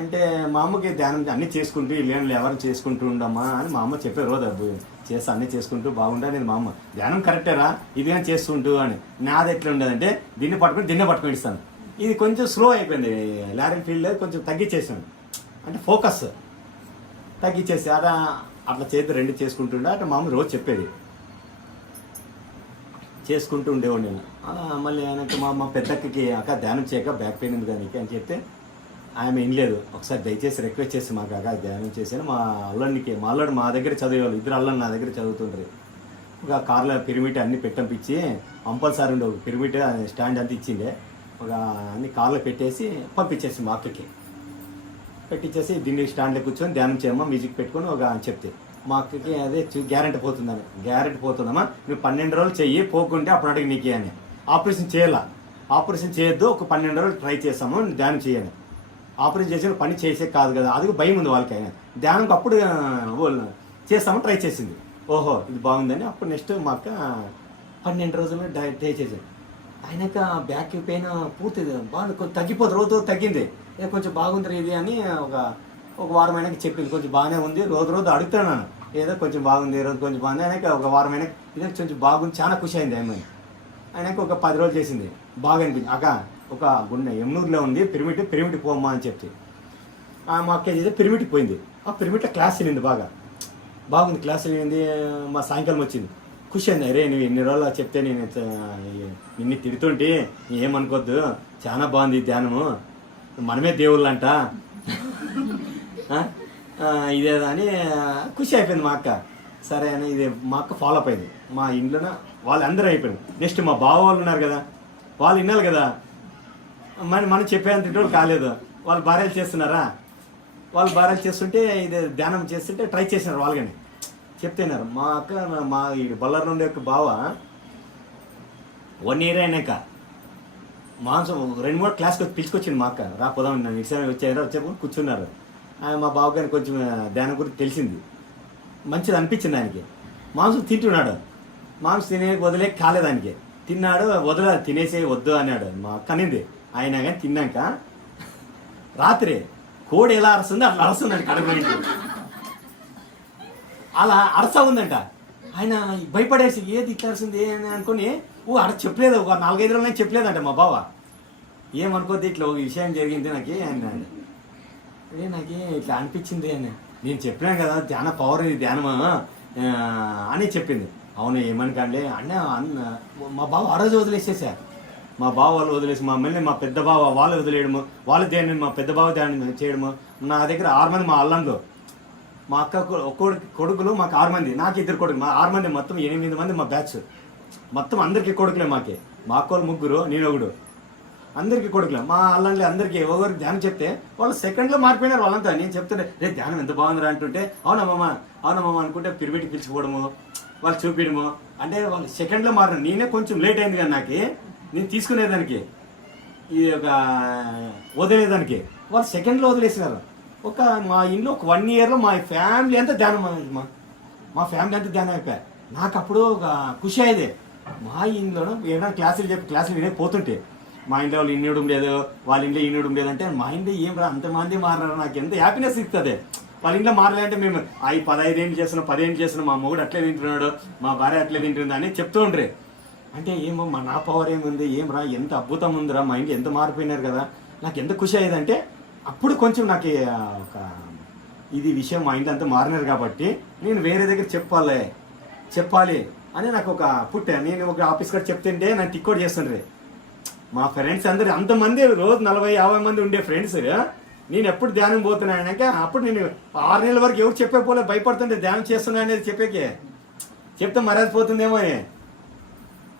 అంటే మా అమ్మకి ధ్యానం అన్నీ చేసుకుంటూ లేని ఎవరిని చేసుకుంటూ ఉండమ్మా అని మా అమ్మ చెప్పే రోజు చేస్తా అన్నీ చేసుకుంటూ బాగుండా నేను మా అమ్మ ధ్యానం కరెక్టేరా ఇది కానీ చేస్తుంటూ అని. నాది ఎట్లా ఉండదంటే దీన్ని పట్టుకొని ఇస్తాను. ఇది కొంచెం స్లో అయిపోయింది. లారీ ఫీల్డ్ కొంచెం తగ్గించేసాను, అంటే ఫోకస్ తగ్గించేసి అట్లా చేతి 2 చేసుకుంటుండే. అట్లా మా అమ్మ రోజు చెప్పేది చేసుకుంటూ ఉండేవాడు నేను. అలా మళ్ళీ ఆయనకు మా అమ్మ పెద్దక్కకి అక్క ధ్యానం చేయక బ్యాక్ పెయిన్ ఉంది దానికి అని చెప్తే ఆమె ఏం లేదు. ఒకసారి దయచేసి రిక్వెస్ట్ చేసి మాకు అక్క ధ్యానం చేసాను. మా అల్లుడు మా దగ్గర చదివేవాళ్ళు 2 అల్లుడు నా దగ్గర చదువుతుంటారు. ఒక కార్లో పిరమిడ్ అన్ని పెట్టంపించి కంపల్సరీ ఉండే ఒక పిరమిడ్ స్టాండ్ అంతా ఇచ్చిండే. ఒక అన్ని కార్లో పెట్టేసి పంపించేసి మా అక్కకి పెట్టించేసి దీన్ని స్టాండ్లో కూర్చొని ధ్యానం చేయమ్మా మ్యూజిక్ పెట్టుకొని ఒక చెప్తే మా అక్కకి అదే గ్యారెంటీ పోతుందమ్మా నువ్వు 12 రోజులు చెయ్యి, పోకుంటే అప్పుడు అడిగి నీకే అని. ఆపరేషన్ చేయొద్దు, ఒక 12 రోజులు ట్రై చేస్తాము ధ్యానం చేయాలి. ఆపరేషన్ చేసిన పని చేసే కాదు కదా, అది భయం ఉంది వాళ్ళకి. ఆయన ధ్యానంకి అప్పుడు చేస్తామని ట్రై చేసింది. ఓహో ఇది బాగుందని అప్పుడు నెక్స్ట్ మా అక్క 12 రోజుల్లో ట్రై చేసింది. ఆయనక బ్యాక్ పెయిన్ పూర్తి బాగా కొంచెం తగ్గిపోతుంది, రోజు తగ్గింది. కొంచెం బాగుంది ఇది అని ఒక వారం అయినాక చెప్పింది. కొంచెం బాగానే ఉంది, రోజు అడుగుతున్నాను ఏదో కొంచెం బాగుంది, రోజు కొంచెం బాగుంది. ఆయనక ఒక వారం అయినాక ఇదే కొంచెం బాగుంది, చాలా ఖుషి అయింది ఆమె. ఆయనకు ఒక 10 రోజులు చేసింది, బాగా అనిపించింది. అక్క ఒక ఎమ్నూరులో ఉంది పిరమిడ్ పోమ్మా అని చెప్తే మా అక్క చేస్తే పిరమిడ్కి పోయింది. ఆ పిరమిడ్లో క్లాస్ వెళ్ళింది, బాగుంది క్లాస్ వెళ్ళింది. మా సాయంకాలం వచ్చింది, ఖుషి అయింది. అరే నువ్వు ఎన్ని రోజులు చెప్తే నేను నిన్ను తిడుతుంటే ఏమనుకోవద్దు, చాలా బాగుంది ధ్యానము, మనమే దేవుళ్ళు అంట ఇదే అని ఖుషి అయిపోయింది మా అక్క. సరే అని ఇది మా అక్క ఫాలో అప్ అయింది. మా ఇంట్లోనే వాళ్ళందరూ అయిపోయింది. నెక్స్ట్ మా బావ వాళ్ళు ఉన్నారు కదా, వాళ్ళు వినాలి కదా, మనం చెప్పేంత ఇంటి కాలేదు. వాళ్ళు భార్యలు చేస్తున్నారా, వాళ్ళు భార్యలు చేస్తుంటే ఇది ధ్యానం చేస్తుంటే ట్రై చేసినారు వాళ్ళు కానీ చెప్తున్నారు. మా అక్క మా ఈ బొల్లర్ నుండి యొక్క బావ 1 year అయినాక మాంసం 2-3 క్లాస్కి వచ్చి పిలుచుకొచ్చింది మా అక్క. రా పోదాం, నన్ను ఎగ్జామ్ వచ్చేప్పుడు కూర్చున్నారు. మా బావగారికి కొంచెం దాని గురించి తెలిసింది, మంచిది అనిపించింది ఆయనకి. మాంసం తింటున్నాడు, మాంసం తినే వదిలే కాలేదు ఆయనకి. తిన్నాడు, తినేసే వద్దు అన్నాడు. మా అక్క అనింది. ఆయన కానీ తిన్నాక రాత్రి కోడి ఎలా అరుస్తుందో అట్లా అరుస్తుందండి కడపండి. అలా అరసా ఉందంట. ఆయన భయపడేసి ఏది ఇట్లా అరుస్తుంది అని అనుకుని చెప్పలేదు. ఒక 4-5 రోజులు చెప్పలేదంట మా బావ. ఏమనుకోద్ది ఇట్లా ఒక విషయం జరిగింది నాకు అన్నాడు. నాకు ఇట్లా అనిపించింది అని. నేను చెప్పినాను కదా ధ్యాన పవర్, ఇది ధ్యానమా అని చెప్పింది. అవును ఏమనుకోండి అంటే మా బావ ఆ రోజు వదిలేసేసారు. మా బావ వాళ్ళు వదిలేసి మమ్మల్ని మా పెద్ద బావ వాళ్ళు వదిలేయడము, వాళ్ళు ధ్యానం మా పెద్ద బావ ధ్యానం చేయడము. నా దగ్గర 6 మంది మా అల్లంలో, మా అక్క కొడుకులు మాకు 6 మంది, నాకు 2 కొడుకులు, మా 6 మంది మొత్తం 8 మంది మా బ్యాచ్. మొత్తం అందరికీ కొడుకులే మాకే. మా అక్కలు 3, నేను 1, అందరికీ కొడుకులే. మా అల్లంలో అందరికీ ఒకరికి ధ్యానం చెప్తే వాళ్ళు సెకండ్లో మారిపోయినారు వాళ్ళంతా. నేను చెప్తుంటే రే ధ్యానం ఎంత బాగుందిరా అంటుంటే అవునమ్మా అనుకుంటే పిరిబెట్టి పిలిచిపోవడము, వాళ్ళు చూపించడము. అంటే వాళ్ళు సెకండ్లో మారిన. నేనే కొంచెం లేట్ అయింది కానీ నాకు నేను తీసుకునేదానికి, ఈ ఒక వదిలేదానికి వాళ్ళు సెకండ్లో వదిలేసినారు. మా ఇంట్లో ఒక 1 ఇయర్లో మా ఫ్యామిలీ అంతా ధ్యానం, మా ఫ్యామిలీ అంతా ధ్యానం అయిపోయారు. నాకు అప్పుడు ఒక ఖుషి అయ్యేది. మా ఇంట్లోనూ ఏదైనా క్లాసులు వినే పోతుంటే మా ఇంట్లో వాళ్ళు ఇన్నడం లేదు, వాళ్ళ ఇంట్లో ఇన్నడం లేదంటే మా ఇంట్లో ఏం రా అంతమంది మారారు, నాకు ఎంత హ్యాపీనెస్ ఇస్తుంది. వాళ్ళ ఇంట్లో మారలేదంటే మేము 15 ఏళ్ళు చేస్తున్నాం, 10 ఏళ్ళు చేస్తున్నాం, మా మొగుడు అట్లే తింటున్నాడు, మా భార్య అట్లే తింటుంది అని చెప్తూ ఉండ్రి. అంటే ఏమో నా పవర్ ఏముంది, ఏం రా ఎంత అద్భుతం ఉందిరా, మా ఇంట్లో ఎంత మారిపోయినారు కదా. నాకు ఎంత ఖుషి అయ్యేదంటే అప్పుడు కొంచెం నాకు ఒక ఇది విషయం, మా ఇంట్లో అంతా మారినారు కాబట్టి నేను వేరే దగ్గర చెప్పాలి అని నాకు ఒక పుట్టా. నేను ఒక ఆఫీస్ కాడ చెప్తుంటే నన్ను టిక్కోట్ చేస్తుండ్రి. మా ఫ్రెండ్స్ అందరు అంతమంది, రోజు 40-50 మంది ఉండే ఫ్రెండ్స్. నేను ఎప్పుడు ధ్యానం పోతున్నానంటే అప్పుడు నేను 6 నెలల వరకు ఎవరు చెప్పే పోలే, భయపడుతుంటే ధ్యానం చేస్తున్నా అనేది చెప్తే మర్యాద పోతుందేమో అని.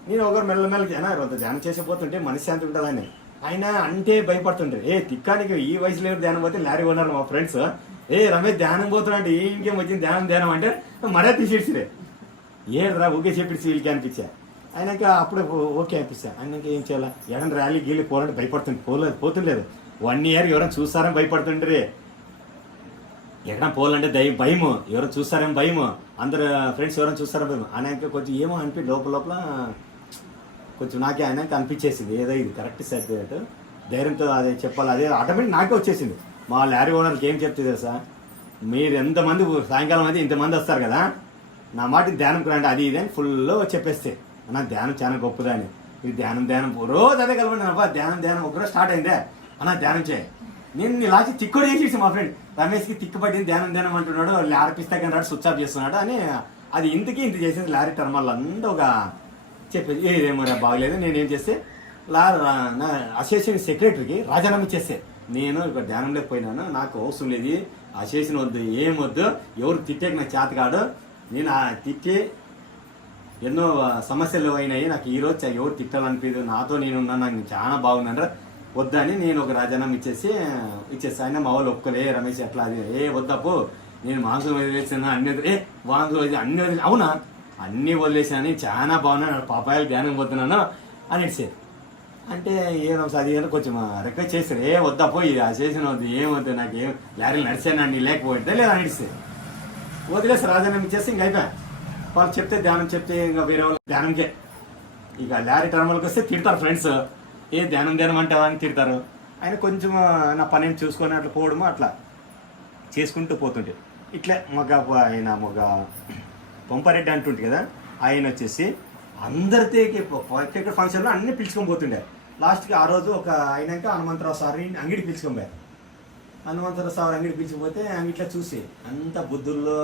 నేను ఒకరు మెల్లమెల్లగా ధ్యానం చేసిపోతుంటే మనశ్శాంతి ఉంటుందని ఆయన అంటే భయపడుతుండ్రు. తిక్కానికి ఈ వయసులో ధ్యానం పోతే లారీ ఉన్నారు మా ఫ్రెండ్స్. రమేష్ ధ్యానం పోతున్నా అంటే ఇంకేం వచ్చింది ధ్యానం అంటే మర్యాద తీసేసిరే. రా ఓకే చెప్పిసి వీళ్ళకి అనిపించా. ఆయనక అప్పుడు ఓకే అనిపిస్తా. ఆయనకి ఏం చేయాలి, ఎడని ర్యాలీ గీలి పోవాలంటే పోతుండలేదు. 1 ఇయర్ ఎవరైనా చూస్తారని భయపడుతుండ్రి. ఎక్కడ పోవాలంటే భయము, ఎవరైనా చూస్తారేమో భయము, అందరు ఫ్రెండ్స్ ఎవరైనా చూస్తారో భయం. ఆయనకి కొంచెం ఏమో అనిపి లోపల కొంచెం నాకే ఆయనకి అనిపించేసింది ఏదో ఇది కరెక్ట్ సర్టిఫికేట్, ధైర్యంతో అదే చెప్పాలి. అదే ఆటోమేటిక్ నాకే వచ్చేసింది. మా లారీ ఓనర్కి ఏం చెప్తే తెలుసా, మీరు ఎంతమంది సాయంకాలం అయితే ఇంతమంది వస్తారు కదా, నా మాట ధ్యానంకి రండి అది ఇది అని ఫుల్లో చెప్పేస్తే నా ధ్యానం చాలా గొప్పదని. ఇది ధ్యానం రోజు అదే కలపండి అబ్బా ధ్యానం ఒకరోజు స్టార్ట్ అయిందే అన్న ధ్యానం చేయి. నేను లాస్ట్ తిక్కుడు చేసేసి మా ఫ్రెండ్ రమేష్కి తిక్కుపట్టింది ధ్యానం అంటున్నాడు, లారీ పిస్తాకి రాడు స్విచ్ ఆఫ్ చేస్తున్నాడు అని. అది ఇంత చేసేది లారీ టర్మల్ అంతా ఒక చెప్పేది ఏదేమో బాగలేదు. నేనేం చేస్తే నా అసోసియేషన్ సెక్రటరీకి రాజీనామా చేస్తే, నేను ఇక్కడ ధ్యానంలోకి పోయినాను, నాకు అవసరం లేదు, అసోసియేషన్ వద్దు, ఏం వద్దు, ఎవరు తిట్టేకి నాకు చేత కాదు, నేను ఆ తిట్టి ఎన్నో సమస్యలు అయినాయి, నాకు ఈరోజు ఎవరు తిట్టాలనిపించదు, నాతో నేనున్నాను, నాకు చాలా బాగున్నాను వద్దని నేను ఒక రాజీనామా ఇచ్చేసి ఆయన మా వాళ్ళు ఒప్పుకోలే. రమేష్ ఎట్లా అది వద్దప్పు, నేను మాంసం వదిలేసాను అన్ని వదిలేసి అవునా అన్నీ వదిలేసాను చాలా బాగున్నాను, పాపాయాలు ధ్యానం పోతున్నాను అని ఇచ్చేది. అంటే ఏమో అది ఏదో కొంచెం రిక్వెస్ట్ చేస్తారు, వద్దప్పు ఇది ఆ చేసిన వద్దు, ఏమొద్దు, నాకు ఏం లారీలు నడిచానండి లేకపోతే లేదా అనిడిస్తే వదిలేసి రాజీనామా ఇచ్చేసి ఇంక అయిపోయా. వాళ్ళు చెప్తే ధ్యానం చెప్తే ఇంకా వేరే వాళ్ళు ధ్యానంకే. ఇక లారీ టర్మల్కి వస్తే తిడతారు ఫ్రెండ్స్, ధ్యానం అంటావా అని తిడతారు. ఆయన కొంచెం నా పని చూసుకొని అట్లా పోవడము అట్లా చేసుకుంటూ పోతుంటే ఇట్లా ఆయన పొంపారెడ్డి అంటుంటే కదా, ఆయన వచ్చేసి అందరితోకి ఎక్కడ ఫంక్షన్లో అన్నీ పిలుచుకొని పోతుండే. లాస్ట్కి ఆ రోజు ఒక అయినాక హనుమంతరావు సార్ అంగడి పిలుచుకొని పోయారు. హనుమంతరావు సార్ అంగడి పిలిచిపోతే అంగిట్లా చూసి అంత బుద్ధుల్లో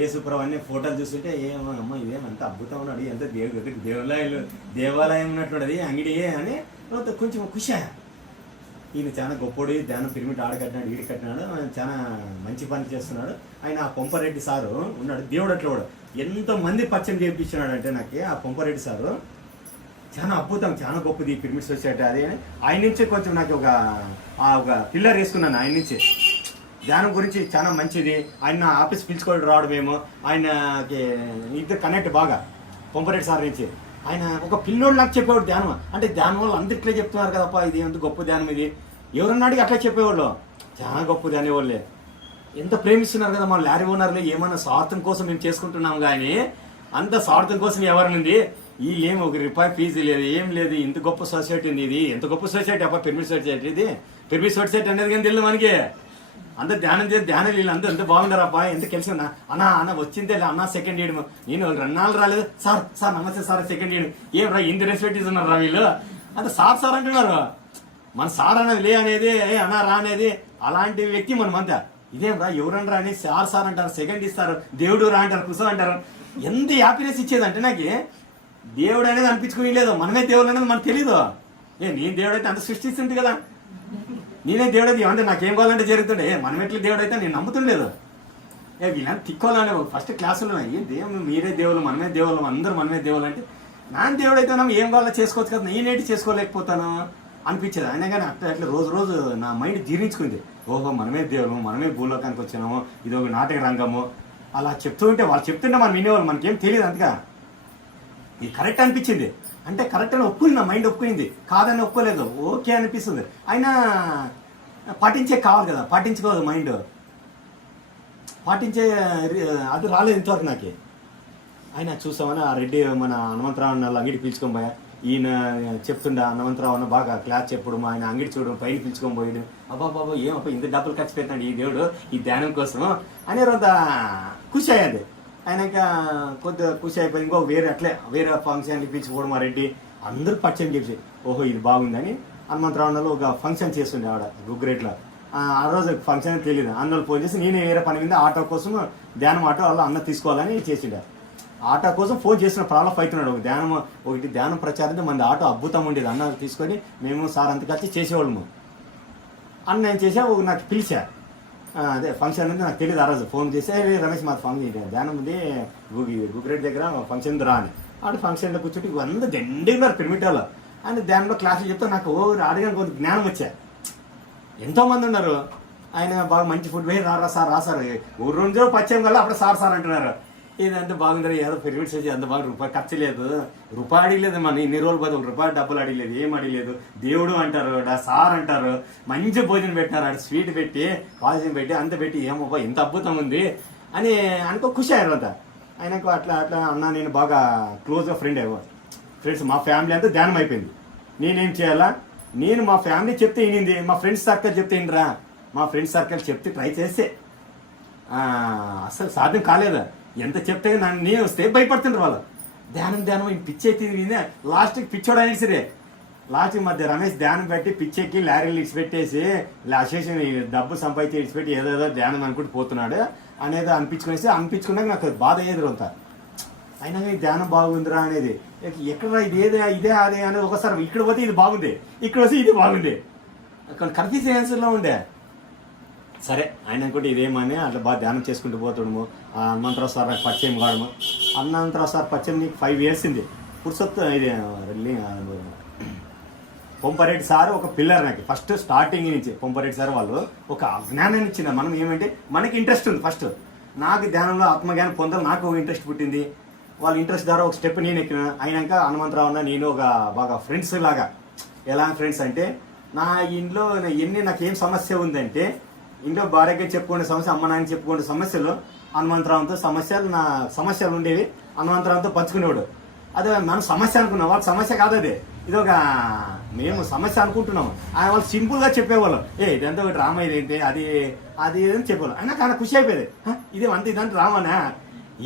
యేసుప్రభు అన్ని ఫోటోలు చూస్తుంటే ఏమో ఇదేమంత అద్భుతం ఉన్నాడు, ఎంత దేవాలయం ఉన్నట్టు అంగిడి అని కొంచెం ఖుషి. ఈయన చాలా గొప్పడు, ధ్యానం పిరమిడ్ ఆడ కట్టినాడు, ఈడు కట్టినాడు, చాలా మంచి పని చేస్తున్నాడు. ఆయన ఆ పొంపారెడ్డి సారు ఉన్నాడు, దేవుడు అట్లా కూడా ఎంతమంది పరిచయం చేయించినాడు అంటే నాకు ఆ పొంపారెడ్డి సారు చాలా అద్భుతం, చాలా గొప్పది పిరమిడ్ సొసైటీ అది. ఆయన నుంచే కొంచెం నాకు ఒక పిల్లర్ వేసుకున్నాను, ఆయన నుంచి ధ్యానం గురించి చాలా మంచిది. ఆయన ఆఫీస్ పిలుచుకొని రావడమేమో, ఆయనకి ఇద్దరు కనెక్ట్ బాగా పొంపారెడ్డి సార్ నుంచి ఆయన ఒక పిల్లోడు నాకు చెప్పేవాడు ధ్యానం. అంటే ధ్యానం వాళ్ళు అందరిట్లే చెప్తున్నారు కదప్పా, ఇది ఎంత గొప్ప ధ్యానం ఇది, ఎవరన్నా అడిగి అట్లా చెప్పేవాళ్ళు, చాలా గొప్పది అనేవాళ్ళే. ఎంత ప్రేమిస్తున్నారు కదా మన లారీ ఓనర్లు, ఏమన్నా స్వార్థం కోసం మేము చేసుకుంటున్నాం కానీ అంత స్వార్థం కోసం ఎవరినుంది, ఈ ఏం ₹1 ఫీజు లేదు, ఏం లేదు, ఇంత గొప్ప సొసైటీ ఉంది, ఇది ఎంత గొప్ప సొసైటీ అప్ప, పిరమిడ్ సొసైటీ, ఇది పిరమిడ్ సొసైటీ అనేది కానీ తెలియదు మనకి. అంత ధ్యానం చేసి ధ్యానం వీళ్ళు ఎంత బాగుండారు అబ్బా, ఎంత కలిసి ఉన్నా అన్న వచ్చిందే అన్న సెకండ్ ఇయర్, నేను 2 నాళ్ళు రాలేదు సార్ నమస్తే సార్ సెకండ్ ఇయర్, ఏం రా ఇంత రెస్పెక్ట్ ఇస్తున్నారు రా వీళ్ళు, అంత సార్ అంటున్నారు. మన సార్ అనేది లే అనేది అన్నా రా అనేది అలాంటి వ్యక్తి మనమంతా. ఇదేం రా ఎవరన్నా అని సార్ అంటారు, సెకండ్ ఇస్తారు, దేవుడు రా అంటారు, కుసం అంటారు. ఎంత హ్యాపీనెస్ ఇచ్చేదంటే నాకు దేవుడు అనేది అనిపించుకుని లేదు, మనమే దేవుడు అనేది మనకు తెలీదు. నేను దేవుడు అయితే అంత సృష్టిస్తుంది కదా, నేనే దేవుడు అయితే అంటే నాకేం కావాలంటే జరుగుతుండే, మనం ఎట్లా దేవుడు అయితే నేను నమ్ముతుండలేదు. వీళ్ళని తిక్కోవాలని ఫస్ట్ క్లాసులో దేవుడు మీరే దేవులు మనమే దేవులు అందరూ మనమే దేవులు అంటే, నా దేవుడు అయితే ఏం కావాలో చేసుకోవచ్చు కదా, నేనేంటి చేసుకోలేకపోతాను అనిపించేది. అయినా కానీ అట్లా రోజు నా మైండ్ జీర్ణించుకుంది. ఓహో మనమే దేవులు, మనమే భూలోకానికి వచ్చినాము, ఇది ఒక నాటక రంగము అలా చెప్తూ ఉంటే వాళ్ళు చెప్తుంటే మనం వినేవాళ్ళు, మనకేం తెలియదు అంతగా. ఇది కరెక్ట్ అనిపించింది అంటే కరెక్ట్ అని ఒప్పుకుంది, నా మైండ్ ఒప్పుకుంది, కాదని ఒప్పుకోలేదు, ఓకే అనిపిస్తుంది. అయినా పాటించే కావాలి కదా, పాటించుకోదు మైండ్, పాటించే అది రాలేదు ఇంతవరకు నాకు. అయినా చూసామని ఆ రెడ్డి మన హనుమంతరావు అన్న అంగడికి పిలుచుకొని పోయా, ఈయన చెప్తుండే హనుమంతరావు అన్న బాగా క్లాస్ చెప్పడం, ఆయన అంగడి చూడడం, పైన పిలుచుకొని పోయాడు. బాబా ఏమప్ప ఇంత డబ్బులు ఖర్చు పెట్టాడు ఈ దేవుడు ఈ ధ్యానం కోసం అని కొంత ఖుషి అయ్యేది. ఆయనక కొద్దిగా ఖుషి అయిపోయి ఇంకో వేరే ఫంక్షన్ పిలిచిపోవడం, ఆ రెడ్డి అందరూ పరిచయం చేసి ఓహో ఇది బాగుందని హనుమంతరావు అన్నలో ఒక ఫంక్షన్ చేస్తుండే ఆవిడ గుగ్గురేట్లో. ఆ రోజు ఫంక్షన్ తెలియదు, అన్నలు ఫోన్ చేసి నేనే వేరే పని మీద ఆటో కోసం ధ్యానం ఆటో వాళ్ళు అన్న తీసుకోవాలని చేసిండే. ఆటో కోసం ఫోన్ చేసిన ప్రాబ్లం అవుతున్నాడు. ఒకటి ధ్యానం ప్రచారంతో మన ఆటో అద్భుతం ఉండేది, అన్న తీసుకొని మేము సార్ అంత కలిసి చేసేవాళ్ళము. అన్న నేను చేసా నాకు పిలిచా, అదే ఫంక్షన్ అనేది నాకు తెలియదు. ఆ రోజు ఫోన్ చేసి రమేష్ మా ఫంక్షన్ ధ్యానం ఉంది గుగ్గురేట్ దగ్గర ఫంక్షన్ రా అని. ఆడ ఫంక్షన్లో కూర్చుంటే అందరూ దండిన్నారు పిరమిడ్లో. ఆయన ధ్యానంలో క్లాసులు చెప్తే నాకు అడిగిన కొంత జ్ఞానం వచ్చా. ఎంతోమంది ఉన్నారు, ఆయన బాగా మంచి ఫుడ్ వేసి రా సార్ ఊరు 2 రోజులు పరిచయం కల్లా అప్పుడు సార్ అంటున్నారు. ఇదంతా బాగుంది, ఏదో పిరమిడ్స్ వచ్చి అంత బాగా రూపాయి ఖర్చు లేదు, రూపాయి అడిగలేదు, మన ఇన్ని రోజులు బదులు రూపాయలు డబ్బులు అడిగలేదు, ఏం అడిగలేదు, దేవుడు అంటారు సార్ అంటారు, మంచి భోజనం పెట్టినారు, అక్కడ స్వీట్ పెట్టి పాయసం పెట్టి అంత పెట్టి ఏమో ఇంత అద్భుతం ఉంది అని అనుకో ఖుషి అయ్యారు అంతా. ఆయనకు అట్లా అన్న నేను బాగా క్లోజ్గా ఫ్రెండ్స్ మా ఫ్యామిలీ అంతా ధ్యానం అయిపోయింది. నేనేం చేయాలా, నేను మా ఫ్యామిలీ చెప్తే వినింది, మా ఫ్రెండ్స్ సర్కిల్ చెప్తే వినరా, మా ఫ్రెండ్స్ సర్కిల్ చెప్తే ట్రై చేస్తే అసలు సాధ్యం కాలేదా. ఎంత చెప్తే నేను వస్తే భయపడుతుండ్రు వాళ్ళు, ధ్యానం పిచ్చెక్కి వినే లాస్ట్కి పిచ్చోడానికి సరే లాస్ట్కి మధ్య రమేష్ ధ్యానం పెట్టి పిచ్చెక్కి లారీలు ఇచ్చిపెట్టేసి అశేషం డబ్బు సంపాదించి ఇచ్చిపెట్టి ఏదేదో ధ్యానం అనుకుంటూ పోతున్నాడు అనేది అనిపించుకున్నాక నాకు బాధ అయ్యేది అంతా. అయినా ఈ ధ్యానం బాగుందిరా అనేది ఎక్కడ ఇదే అదే అనేది ఒకసారి ఇక్కడ పోతే ఇది బాగుంది, ఇక్కడ వస్తే ఇది బాగుంది, కన్ఫ్యూజన్ ఆన్సర్లో ఉండే. సరే ఆయన అనుకుంటే ఇదేమని అట్లా బాగా ధ్యానం చేసుకుంటూ పోతాడము. హనుమంతరావు సార్ నాకు పరిచయం కావడము. హనుమంతరావు సార్ పరిచయం నీకు 5 years ఉంది. పురుషోత్తు ఇది పొంపారెడ్డి సార్ ఒక పిల్లర్ నాకు ఫస్ట్ స్టార్టింగ్ నుంచి. పొంపారెడ్డి సార్ వాళ్ళు ఒక జ్ఞానాన్ని ఇచ్చింది. మనం ఏమంటే మనకి ఇంట్రెస్ట్ ఉంది, ఫస్ట్ నాకు ధ్యానంలో ఆత్మజ్ఞానం పొందాలి, నాకు ఒక ఇంట్రెస్ట్ పుట్టింది. వాళ్ళ ఇంట్రెస్ట్ ద్వారా ఒక స్టెప్ నేను ఎక్కిన. అయినాక హనుమంతరావు అన్న నేను ఒక బాగా ఫ్రెండ్స్ లాగా. ఎలా ఫ్రెండ్స్ అంటే నా ఇంట్లో నాకు ఏం సమస్య ఉందంటే, ఇంట్లో భార్యగా చెప్పుకునే సమస్య, అమ్మ నాయన చెప్పుకునే సమస్యలు హనుమంతరావుతో నా సమస్యలు ఉండేవి, హనుమంతరావుతో పంచుకునేవాడు. అదే మనం సమస్య అనుకున్నాం, వాళ్ళ సమస్య కాదు అది, ఇది ఒక మేము సమస్య అనుకుంటున్నాము. ఆయన వాళ్ళు సింపుల్గా చెప్పేవాళ్ళం, ఇదంతా ఒక డ్రామా, ఇదేంటి అది అని చెప్పేవాళ్ళు. అయినా కానీ ఖుషి అయిపోయేది, ఇదంతా డ్రామానా,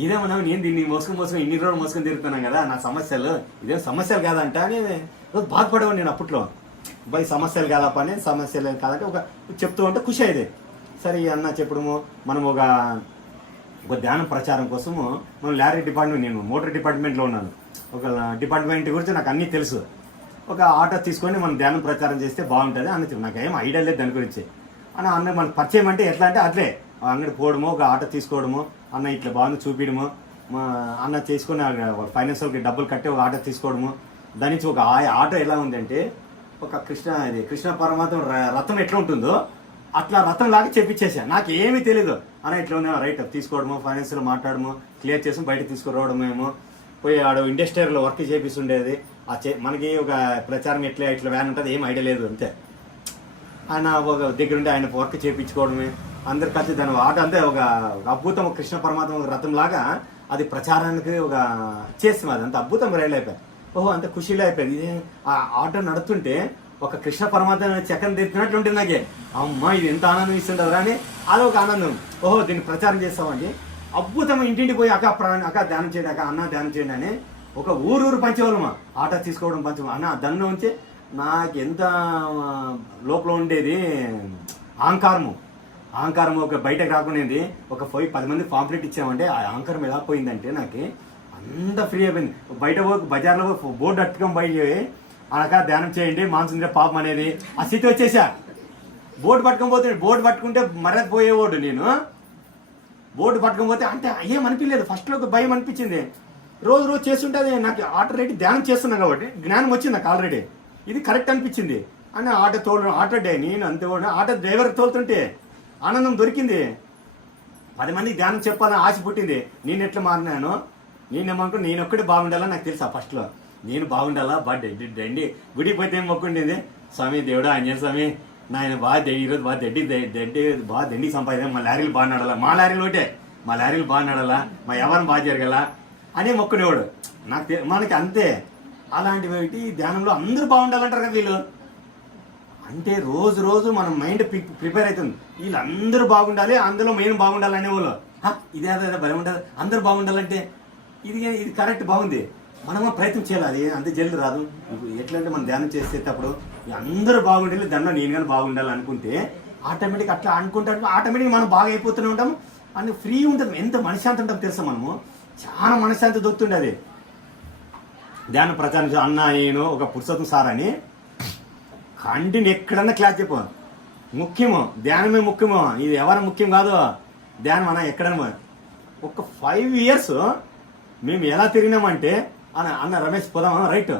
ఇదేమన్నా నేను దీన్ని మోసుకొని ఇన్ని రోజులు మోసుకొని తిరుగుతున్నాం కదా, నా సమస్యలు ఇదేం సమస్యలు కాదంట అని బాధపడేవాడు నేను అప్పట్లో. సమస్యలు కాదప్ప అని, సమస్యలు కాదంటే ఒక చెప్తూ ఉంటే ఖుషి అయ్యేది. సరే అన్న చెప్పడము, మనం ఒక ధ్యానం ప్రచారం కోసము మనం లారీ డిపార్ట్మెంట్, నేను మోటార్ డిపార్ట్మెంట్లో ఉన్నాను, ఒక డిపార్ట్మెంట్ గురించి నాకు అన్నీ తెలుసు. ఒక ఆటో తీసుకొని మనం ధ్యానం ప్రచారం చేస్తే బాగుంటుంది అని నాకు ఏం ఐడియా లేదు దాని గురించి. అన్న మనకు పరిచయం అంటే ఎట్లా అంటే అట్లే అంగడి పోవడము, ఒక ఆటో తీసుకోవడము, అన్న ఇట్లా బాగుంది చూపించడము, అన్న తీసుకొని ఫైనాన్షియల్కి డబ్బులు కట్టి ఒక ఆటో తీసుకోవడము. దాని నుంచి ఒక ఆటో ఎలా ఉందంటే ఒక కృష్ణ పరమాత్మ రథం ఎట్లా ఉంటుందో అట్లా రథం లాగా చెప్పించేసా. నాకు ఏమీ తెలీదు. అన్న ఇట్లా ఉన్నా రైట్ తీసుకోవడము, ఫైనాన్షియల్ మాట్లాడము, క్లియర్ చేసి బయటకు తీసుకురావడమేమో, పోయి ఆడ ఇండస్ట్రీలో వర్క్ చేపిస్తుండేది. మనకి ఒక ప్రచారం ఇట్లా వ్యాన్ ఉంటుంది, ఏం ఐడియా లేదు అంతే. ఆయన ఒక దగ్గరుండి ఆయన వర్క్ చేయించుకోవడమే, అందరు కలిసి దాని ఆట అంతే ఒక అద్భుతం, కృష్ణ పరమాత్మ ఒక రథం లాగా అది ప్రచారానికి ఒక చేస్తాం. అది అంత అద్భుతం రైలు అయిపోయి, ఓహో అంత ఖుషీలో అయిపోయింది. ఇదే ఆ ఆటో నడుస్తుంటే ఒక కృష్ణ పరమాత్మ చక్కని తెచ్చినట్లు ఉంటుంది నాకే. అమ్మ ఇది ఎంత ఆనందం ఇస్తుంటారా అని అదొక ఆనందం. ఓహో దీన్ని ప్రచారం చేస్తామండి, అద్భుతం. ఇంటింటికి పోయి అక్క ధ్యానం చేయండి, అక్క అన్న ధ్యానం చేయండి అని ఒక ఊరు పంచేవాళ్ళమా. ఆటో తీసుకోవడం పంచం అన్న దానిలో ఉంచి నాకు ఎంత లోపల ఉండేది అహంకారము ఒక బయటకు రాకుండా ఒక 10 మంది పాంప్లెట్ ఇచ్చామంటే ఆ అహంకారం ఎలా పోయిందంటే నాకు అంత ఫ్రీ అయిపోయింది. బయట బజార్లో బోర్డు అట్టుకొని బయట అనక ధ్యానం చేయండి మానసుందర పాపం అనేది ఆ స్థితి వచ్చేసా. బోర్డు పట్టుకొని పోతే బోర్డు పట్టుకుంటే మర్యాద పోయేవాడు నేను. బోర్డు పట్టుకొని పోతే అంటే ఏం అనిపించలేదు, ఫస్ట్లో ఒక భయం అనిపించింది. రోజు చేస్తుంటే అది నాకు ఆల్రెడీ ధ్యానం చేస్తున్నాను కాబట్టి జ్ఞానం వచ్చింది నాకు ఆల్రెడీ, ఇది కరెక్ట్ అనిపించింది అని ఆటో నేను అంతే ఆటో డ్రైవర్ తోలుతుంటే ఆనందం దొరికింది. 10 మందికి ధ్యానం చెప్పాలని ఆశ పుట్టింది. నేను ఎట్లా మారినాను, నేనేమనుకో నేను ఒక్కడే బాగుండాలని నాకు తెలుసా. ఫస్ట్లో నేను బాగుండాలా దండి గుడికి పోతే ఏం మొక్కుండేది, స్వామి దేవుడా ఆంజనేయ స్వామి నాయన ఈరోజు బాగా దండి సంపాదించాం, మా లారీలు బాగా నడాలా, మా లారీలు బాగా నడాలా, మా ఎవరిని బాగా జరగాల అనే మొక్కునేవాడు. మనకి అంతే. అలాంటివి ధ్యానంలో అందరూ బాగుండాలంటారు కదా వీళ్ళు. అంటే రోజు మన మైండ్ ప్రిపేర్ అవుతుంది, వీళ్ళందరూ బాగుండాలి, అందులో మెయిన్ బాగుండాలి అనేవాళ్ళు. ఇదే భయం ఉంటుంది, అందరూ బాగుండాలంటే ఇది కరెక్ట్ బాగుంది, మనము ప్రయత్నం చేయాలి. అది అంతే జల్ది రాదు. ఎట్లంటే మనం ధ్యానం చేసేటప్పుడు అందరూ బాగుండాలి, దానిలో నేను కానీ బాగుండాలి అనుకుంటే ఆటోమేటిక్ అట్లా అనుకుంటాం, ఆటోమేటిక్ మనం బాగా అయిపోతూనే ఉంటాం అని ఫ్రీ ఉంటుంది. ఎంత మనశ్శాంతి ఉంటాం తెలుసా, మనము చాలా మనశ్శాంతి దొరుకుతుండే. అది ధ్యాన ప్రచారం అన్న నేను ఒక పురుషోత్తం సార్ అని కంటిన్యూ ఎక్కడన్నా క్లాస్ చెప్పు, ముఖ్యము ధ్యానమే ముఖ్యము, ఇది ఎవరు ముఖ్యం కాదు ధ్యానం అన్న ఎక్కడన్నా. ఒక 5 years మేము ఎలా తిరిగినామంటే అన్న రమేష్ పోదాం రైట్,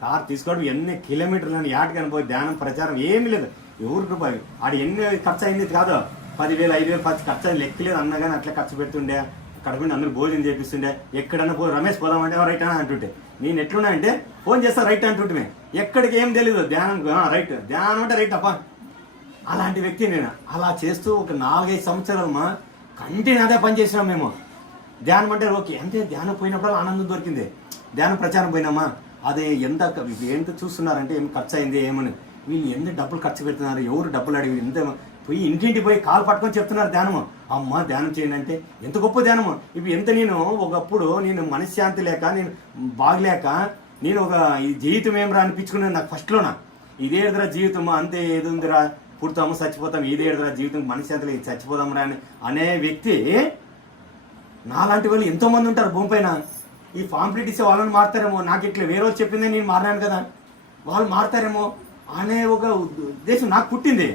కార్ తీసుకోవడం ఎన్ని కిలోమీటర్లు యాట్ కనిపోయి ధ్యానం ప్రచారం ఏమీ లేదు. ఎవరు రూపాయి ఆడ ఎన్ని ఖర్చు అయింది కాదు, 10,000 5,000 ఖర్చు అయింది లెక్కలేదు. అన్న కానీ అట్లా ఖర్చు పెడుతుండే, కడుపుని అందరూ భోజనం చేపిస్తుండే. ఎక్కడన్నా రమేష్ పోదాం అంటే రైట్ అని అంటుంటే నేను ఎట్లున్నా అంటే ఫోన్ చేస్తా రైట్ అంటుంటే ఎక్కడికి ఏం తెలీదు, ధ్యానం రైట్, ధ్యానం అంటే రైట్ అప్ప. అలాంటి వ్యక్తి నేను. అలా చేస్తూ ఒక 4-5 సంవత్సరాలు కంటిన్యూ అదే పని చేసినాం మేము. ధ్యానం అంటే ఓకే అంతే, ధ్యానం పోయినప్పుడు ఆనందం దొరికింది. ధ్యానం ప్రచారం పోయినామా, అదే ఎంత చూస్తున్నారంటే ఏం ఖర్చు అయింది ఏమని, వీళ్ళు ఎంత డబ్బులు ఖర్చు పెడుతున్నారు, ఎవరు డబ్బులు అడిగి ఎంత పోయి ఇంటింటి పోయి కాలు పట్టుకొని చెప్తున్నారు ధ్యానము. అమ్మ ధ్యానం చేయండి అంటే ఎంత గొప్ప ధ్యానము. ఇప్పుడు ఎంత నేను ఒకప్పుడు నేను మనశ్శాంతి లేక నేను బాగలేక నేను ఒక ఈ జీవితం ఏమరా అనిపించుకున్నాను నాకు ఫస్ట్లోనా. ఇదేదిరా జీవితము, అంతే ఏది ఉందిరా, పుడతాము చచ్చిపోతాము, ఇదేదిరా జీవితం, మనశ్శాంతి లేదు చచ్చిపోదాంరా అనే వ్యక్తి నాలాంటి వాళ్ళు ఎంతో మంది ఉంటారు భూమి పైన. ఈ పాంప్లెట్ ఇచ్చే వాళ్ళని మారుతారేమో, నాకు ఇట్లా వేరే వాళ్ళు చెప్పిందే నేను మారినాను కదా, వాళ్ళు మారుతారేమో అనే ఒక ఉద్దేశం నాకు పుట్టింది.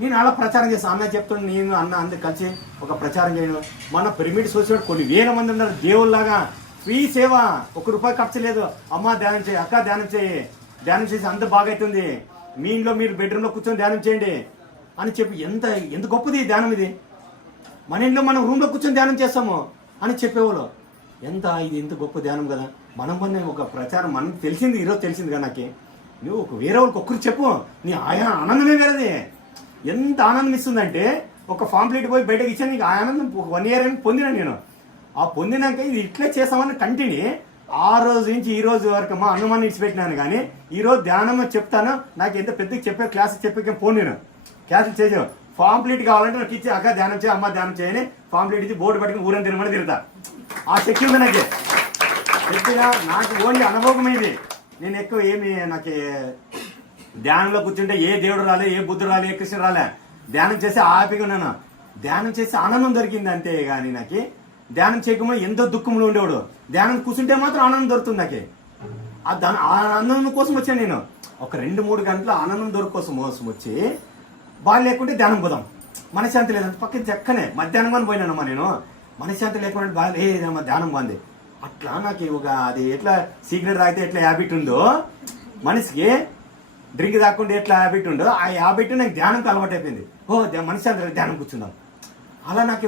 నేను అలా ప్రచారం చేస్తాను. అన్న చెప్తాను, నేను అందరు కలిసి ఒక ప్రచారం చేయను. మన పిరమిడ్ సొసైటీ కొన్ని వేల మంది ఉన్నారు దేవుళ్ళలాగా, ఫ్రీ సేవ, ₹1 ఖర్చు లేదు. అమ్మ ధ్యానం చేయి, అక్క ధ్యానం చేయి, ధ్యానం చేసి అంత బాగా అవుతుంది, మీ ఇంట్లో మీరు బెడ్రూమ్లో కూర్చొని ధ్యానం చేయండి అని చెప్పి ఎంత గొప్పది ధ్యానం ఇది. మన ఇంట్లో మనం రూమ్లో కూర్చొని ధ్యానం చేస్తాము అని చెప్పేవాళ్ళు. ఇది ఎంత గొప్ప ధ్యానం కదా. మనం ఒక ప్రచారం మనకు తెలిసింది, ఈరోజు తెలిసింది కదా నాకు. నువ్వు వేరే వాళ్ళకి ఒక్కరికి చెప్పు, నీ ఆనందమే వేరేది. ఎంత ఆనందం ఇస్తుందంటే ఒక పాంప్లెట్ పోయి బయటకు ఇచ్చాను, నీకు ఆనందం 1 year అని పొందినాను నేను. ఆ పొందినాక ఇది ఇట్లే చేస్తామని కంటిన్యూ ఆ రోజు నుంచి ఈ రోజు వరకు మా అనుమానం ఇచ్చిపెట్టినాను. కానీ ఈరోజు ధ్యానం చెప్తాను, నాకు ఎంత పెద్దకి చెప్పే క్లాస్ చెప్పే పోను, నేను క్లాసులు చేసాను. పాంప్లెట్ కావాలంటే నాకు ఇచ్చి అక్క ధ్యానం చేయి, అమ్మ ధ్యానం చేయని పాంప్లెట్ ఇచ్చి బోర్డు పట్టుకుని ఊరని తినమని తిరుగుతా. ఆ శక్తి ఉంది నాకు. శక్తిగా నాకు ఓన్లీ అనుభవం ఇది. నేను ఎక్కువ నాకు ధ్యానంలో కూర్చుంటే ఏ దేవుడు రాలే, ఏ బుద్ధుడు రాలే, ఏ కృష్ణుడు రాలే. ధ్యానం చేసి హ్యాపీగా ఉన్నాను, ధ్యానం చేసి ఆనందం దొరికింది అంతే. కానీ నాకు ధ్యానం చేయకపోతే ఎంతో దుఃఖంలో ఉండేవాడు, ధ్యానం కూర్చుంటే మాత్రం ఆనందం దొరుకుతుంది నాకు. ఆనందం కోసం వచ్చాను నేను. ఒక 2-3 గంటల ఆనందం కోసం వచ్చి బాగా లేకుంటే ధ్యానం పోదాం, మనశ్శాంతి లేదంటే పక్కన చెక్కనే మధ్యాహ్నం కానీ పోయినానమ్మా నేను. మనశ్శాంతి లేకుండా బాగా లేదమ్మా ధ్యానం బాగుంది. అట్లా నాకు అది ఎట్లా సిగరెట్ తాగితే ఎట్లా హ్యాబిట్ ఉందో మనిషికి, డ్రింక్ తాకుండా ఎట్లా హ్యాబిట్ ఉండో ఆ హ్యాబిట్ నాకు ధ్యానంకి అలవాటు అయిపోయింది. మనశ్శాంతి ధ్యానం కూర్చుందాం. అలా నాకు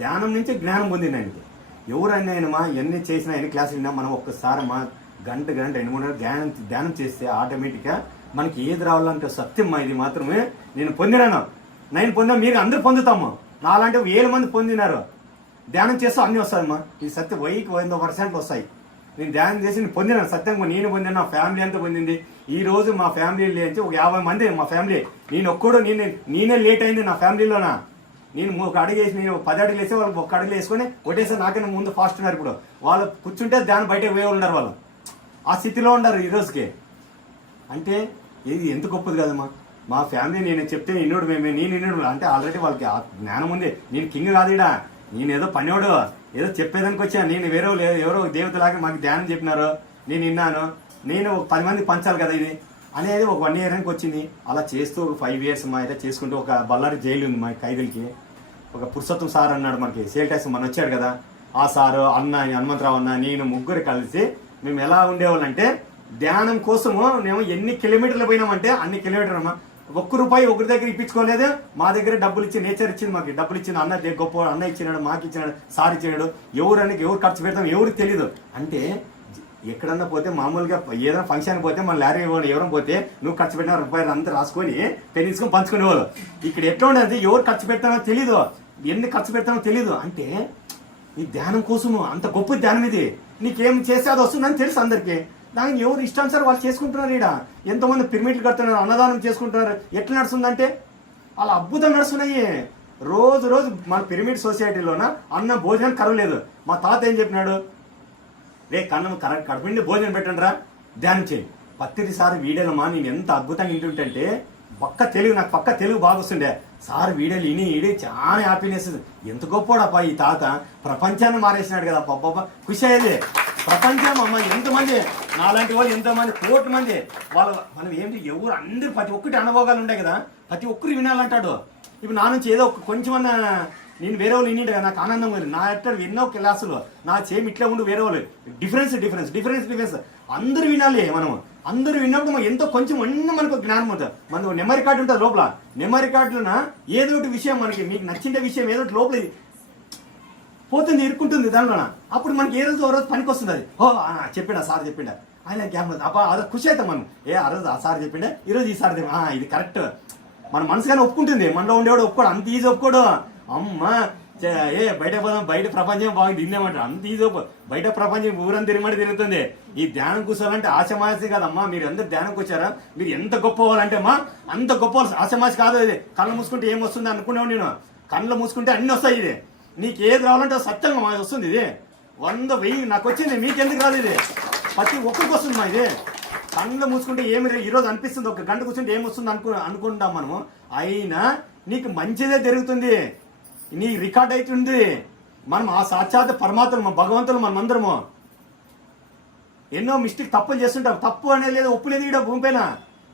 ధ్యానం నుంచి జ్ఞానం పొందింది ఆయనకి. ఎవరైనా ఎన్ని చేసినా ఎన్ని క్లాసులు విన్నా మనం ఒక్కసారి గంట 2-3 గంటలు ధ్యానం చేస్తే ఆటోమేటిక్గా మనకి ఏది రావాలంటే సత్యం ఇది మాత్రమే నేను పొందినాను. నేను పొందాను, మీరు అందరూ పొందుతాము. నాలాంటి 1000 మంది పొందినారు. ధ్యానం చేస్తే అన్నీ వస్తాయమ్మా. ఈ సత్యం 100% వస్తాయి. నేను ధ్యానం చేసి నేను పొందినాను, సత్యంగా నేను పొందిన నా ఫ్యామిలీ అంతా పొందింది. ఈ రోజు మా ఫ్యామిలీ లేచి ఒక 50 మంది మా ఫ్యామిలీ. నేనే లేట్ అయింది నా ఫ్యామిలీలోనా. నేను ఒక అడుగు వేసి, నేను 10 అడుగులు వేసి వాళ్ళు ఒక అడుగులు వేసుకొని ఒకటేసారి నాకైనా ముందు ఫాస్ట్ ఉన్నారు. ఇప్పుడు వాళ్ళు కూర్చుంటే ధ్యానం బయటకు పోయి ఉన్నారు. వాళ్ళు ఆ స్థితిలో ఉన్నారు ఈ రోజుకి. అంటే ఇది ఎంత గొప్పది కదమ్మా. మా ఫ్యామిలీ నేను చెప్తే ఇన్నోడు నేను ఇన్నోడు అంటే ఆల్రెడీ వాళ్ళకి ఆ జ్ఞానం ఉంది. నేను కింగ్ కాదు ఇడా, నేను ఏదో పనివాడు ఏదో చెప్పేదానికి వచ్చా. నేను ఎవరో దేవతలాగా మాకు ధ్యానం చెప్పినారు, నేను విన్నాను. నేను ఒక 10 మంది పంచాలి కదా ఇది అనేది ఒక 1 year వచ్చింది. అలా చేస్తూ ఒక 5 years మా అయితే చేసుకుంటూ ఒక బళ్ళారి జైలు ఉంది మా ఖైదీలకి. ఒక పురుషోత్తం సార్ అన్నాడు మనకి, సేల్ ట్యాక్స్ మన వచ్చాడు కదా, ఆ సారు అన్న హనుమంతరావు అన్న నేను ముగ్గురు కలిసి మేము ఎలా ఉండేవాళ్ళం అంటే ధ్యానం కోసము మేము ఎన్ని కిలోమీటర్లు పోయినామంటే అన్ని కిలోమీటర్లు అమ్మా. ₹1 ఒకరి దగ్గర ఇప్పించుకోలేదు. మా దగ్గర డబ్బులు ఇచ్చి నేచర్ ఇచ్చింది, మాకు డబ్బులు ఇచ్చింది. అన్న గొప్ప అన్న ఇచ్చినాడు, మాకు ఇచ్చినాడు, సార్ ఇచ్చినాడు. ఎవరు ఖర్చు పెడతాం ఎవరికి తెలీదు. అంటే ఎక్కడన్నా పోతే మామూలుగా ఏదైనా ఫంక్షన్ పోతే మన లారీ ఎవరైనా పోతే నువ్వు ఖర్చు పెట్టిన రూపాయలు అంతా రాసుకొని పెన్నిసుకొని పంచుకునేవాళ్ళు. ఇక్కడ ఎట్లా ఉండేది, ఎవరు ఖర్చు పెడతానో తెలీదు, ఎన్ని ఖర్చు పెడతానో తెలీదు. అంటే ఈ ధ్యానం కోసము అంత గొప్ప ధ్యానం ఇది. నీకేం చేస్తే అది వస్తుందని తెలుసు అందరికీ. దానికి ఎవరు ఇష్టానుసారి వాళ్ళు చేసుకుంటున్నారు. ఇక్కడ ఎంతోమంది పిరమిడ్లు కడుతున్నారు, అన్నదానం చేసుకుంటున్నారు. ఎట్లా నడుస్తుందంటే అలా అద్భుతంగా నడుస్తున్నాయి. రోజు మన పిరమిడ్ సొసైటీలోన అన్న భోజనం కరవలేదు. మా తాత ఏం చెప్పినాడు, రే కడుపుండి భోజనం పెట్టండి రా, ధ్యానం చేయి. ప్రతిసారి వీడియోలమ్మా నేను ఎంత అద్భుతంగా వింటుంటే నాకు పక్క తెలుగు బాగా వస్తుండే. సార్ వీడియోలు విని చాలా హ్యాపీనెస్. ఎంత గొప్పోడప్ప ఈ తాత, ప్రపంచాన్ని మారేసినాడు కదా పప్ప. ఖుషి అయ్యేది ప్రపంచం అమ్మ. ఎంతమంది నాలాంటి వాళ్ళు, ఎంతమంది 1 కోటి మంది మనం ఏంటి ఎవరు అందరూ ప్రతి ఒక్కటి అనుభవాలు ఉంటాయి కదా, ప్రతి ఒక్కరు వినాలంటాడు. ఇప్పుడు నా నుంచి ఏదో కొంచెమన్నా నేను వేరే వాళ్ళు వినిండే కదా, నాకు ఆనందం ఉంది. నా ఎట్లా ఎన్నో క్లాసులు నా సేమ్ ఇట్లా ఉండి వేరే వాళ్ళు డిఫరెన్స్ అందరూ వినాలి. మనం అందరూ విన్నప్పుడు మనం ఎంతో కొంచెం అన్నీ మనకు జ్ఞానం అవుతుంది. మనకు నెమరీ కార్డు ఉంటుంది లోపల. నెమరీ కార్డులోన ఏదో ఒకటి విషయం మనకి మీకు నచ్చిన విషయం ఏదో ఒకటి లోపల పోతుంది, ఇరుక్కుంటుంది దానిలోన. అప్పుడు మనకి ఏ రోజు ఓ రోజు పనికి వస్తుంది. అది చెప్పిండా సార్ చెప్పిండా ఆయన గ్యాప్ అదే ఖుషి అవుతాం మనం. ఆ రోజు ఆ సార్ చెప్పిండే, ఈరోజు ఈ సార్ ఇది కరెక్ట్. మన మనసుగానే ఒప్పుకుంటుంది. మనలో ఉండేవాడు ఒప్పుకోడు, అంత ఈజీ ఒప్పుకోడు. అమ్మ బయట పోదాం, బయట ప్రపంచం బాగుంది తిందేమంటారు, అంత ఈజీ బయట ప్రపంచం ఊరంతా తిరుగుతుంది. ఈ ధ్యానం కూర్చోవాలంటే ఆశమాసి కాదమ్మా. మీరు అందరు ధ్యానంకి వచ్చారా, మీరు ఎంత గొప్ప వాళ్ళంటే అమ్మా అంత గొప్ప ఆశమాసి కాదు. ఇది కళ్ళు మూసుకుంటే ఏం వస్తుంది అనుకునేవాడు నేను. కళ్ళు మూసుకుంటే అన్ని వస్తాయి. ఇది నీకు ఏది రావాలంటే సత్యంగా మాది వస్తుంది. ఇది 100 1000 నాకు వచ్చింది, మీకెందుకు రాదు? ఇది ప్రతి ఒక్కరికి వస్తుంది మా. ఇది కళ్ళు మూసుకుంటే ఏమి ఈరోజు అనిపిస్తుంది, 1 గంట కూర్చుంటే ఏమొస్తుంది అనుకుంటాం మనము. అయినా నీకు మంచిదే జరుగుతుంది, నీ రికార్డ్ అవుతుంది. మనం ఆ సాక్షాత్ పరమాత్మ భగవంతులు మనమందరము ఎన్నో మిస్టేక్ తప్పులు చేస్తుంటాం. తప్పు అనేది లేదు, ఒప్పు లేదు. ఇక్కడ భూమిపైన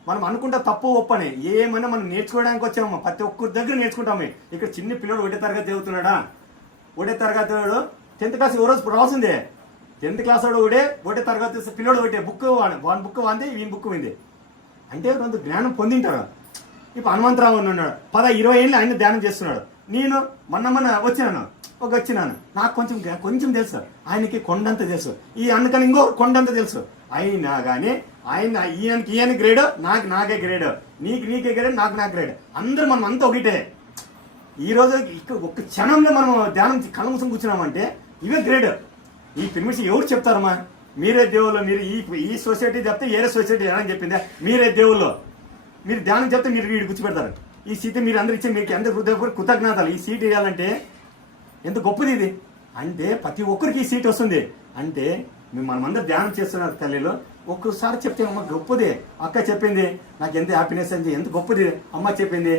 మనం అనుకుంటా తప్పు ఒప్పు అని. ఏమైనా మనం నేర్చుకోవడానికి వచ్చాము, ప్రతి ఒక్కరి దగ్గర నేర్చుకుంటాము. ఇక్కడ చిన్న పిల్లడు 1వ తరగతి చదువుతున్నాడా, 1వ తరగతి వాడు 10th క్లాస్ ఓ రోజు రావాల్సిందే. 10th క్లాస్ వాడు 1వ తరగతి పిల్లడు బుక్ వాని బుక్ వాంది, వీని బుక్ వింది. అంటే కొంత జ్ఞానం పొందింటారు. ఇప్పుడు హనుమంతరావు ఉన్నాడు, 10-20 ఏళ్ళు ఆయన ధ్యానం చేస్తున్నాడు. నేను మొన్న వచ్చినాను, నాకు కొంచెం తెలుసు, ఆయనకి కొండంత తెలుసు, ఈ అన్నకని ఇంకో కొండంత తెలుసు. అయినా కానీ ఈయన గ్రేడ్, నాకే గ్రేడ్, నీకే గ్రేడ్, నాకు గ్రేడ్. అందరూ మనం అంతా ఒకటే. ఈరోజు ఇక్కడ ఒక క్షణంలో మనం ధ్యానం కళ్ళ ముసం కూర్చున్నామంటే ఇవే గ్రేడ్. ఈ పిరమిడ్స్ ఎవరు చెప్తారమ్మా? మీరే దేవుళ్ళు. మీరు ఈ సొసైటీ చెప్తే ఏరే సొసైటీ అని చెప్పిందా? మీరే దేవుళ్ళు. మీరు ధ్యానం చెప్తే మీరు వీడు కూర్చోబెడతారు. ఈ సీట్ మీరు అందరు ఇచ్చి మీకు ఎంత కృతజ్ఞతలు. ఈ సీట్ ఇవ్వాలంటే ఎంత గొప్పది ఇది. అంటే ప్రతి ఒక్కరికి ఈ సీట్ వస్తుంది. అంటే మనమందరూ ధ్యానం చేస్తున్నారు తల్లిలో. ఒక్కసారి చెప్తే అమ్మ గొప్పది, అక్క చెప్పింది, నాకు ఎంత హ్యాపీనెస్ అని, ఎంత గొప్పది అమ్మ చెప్పింది,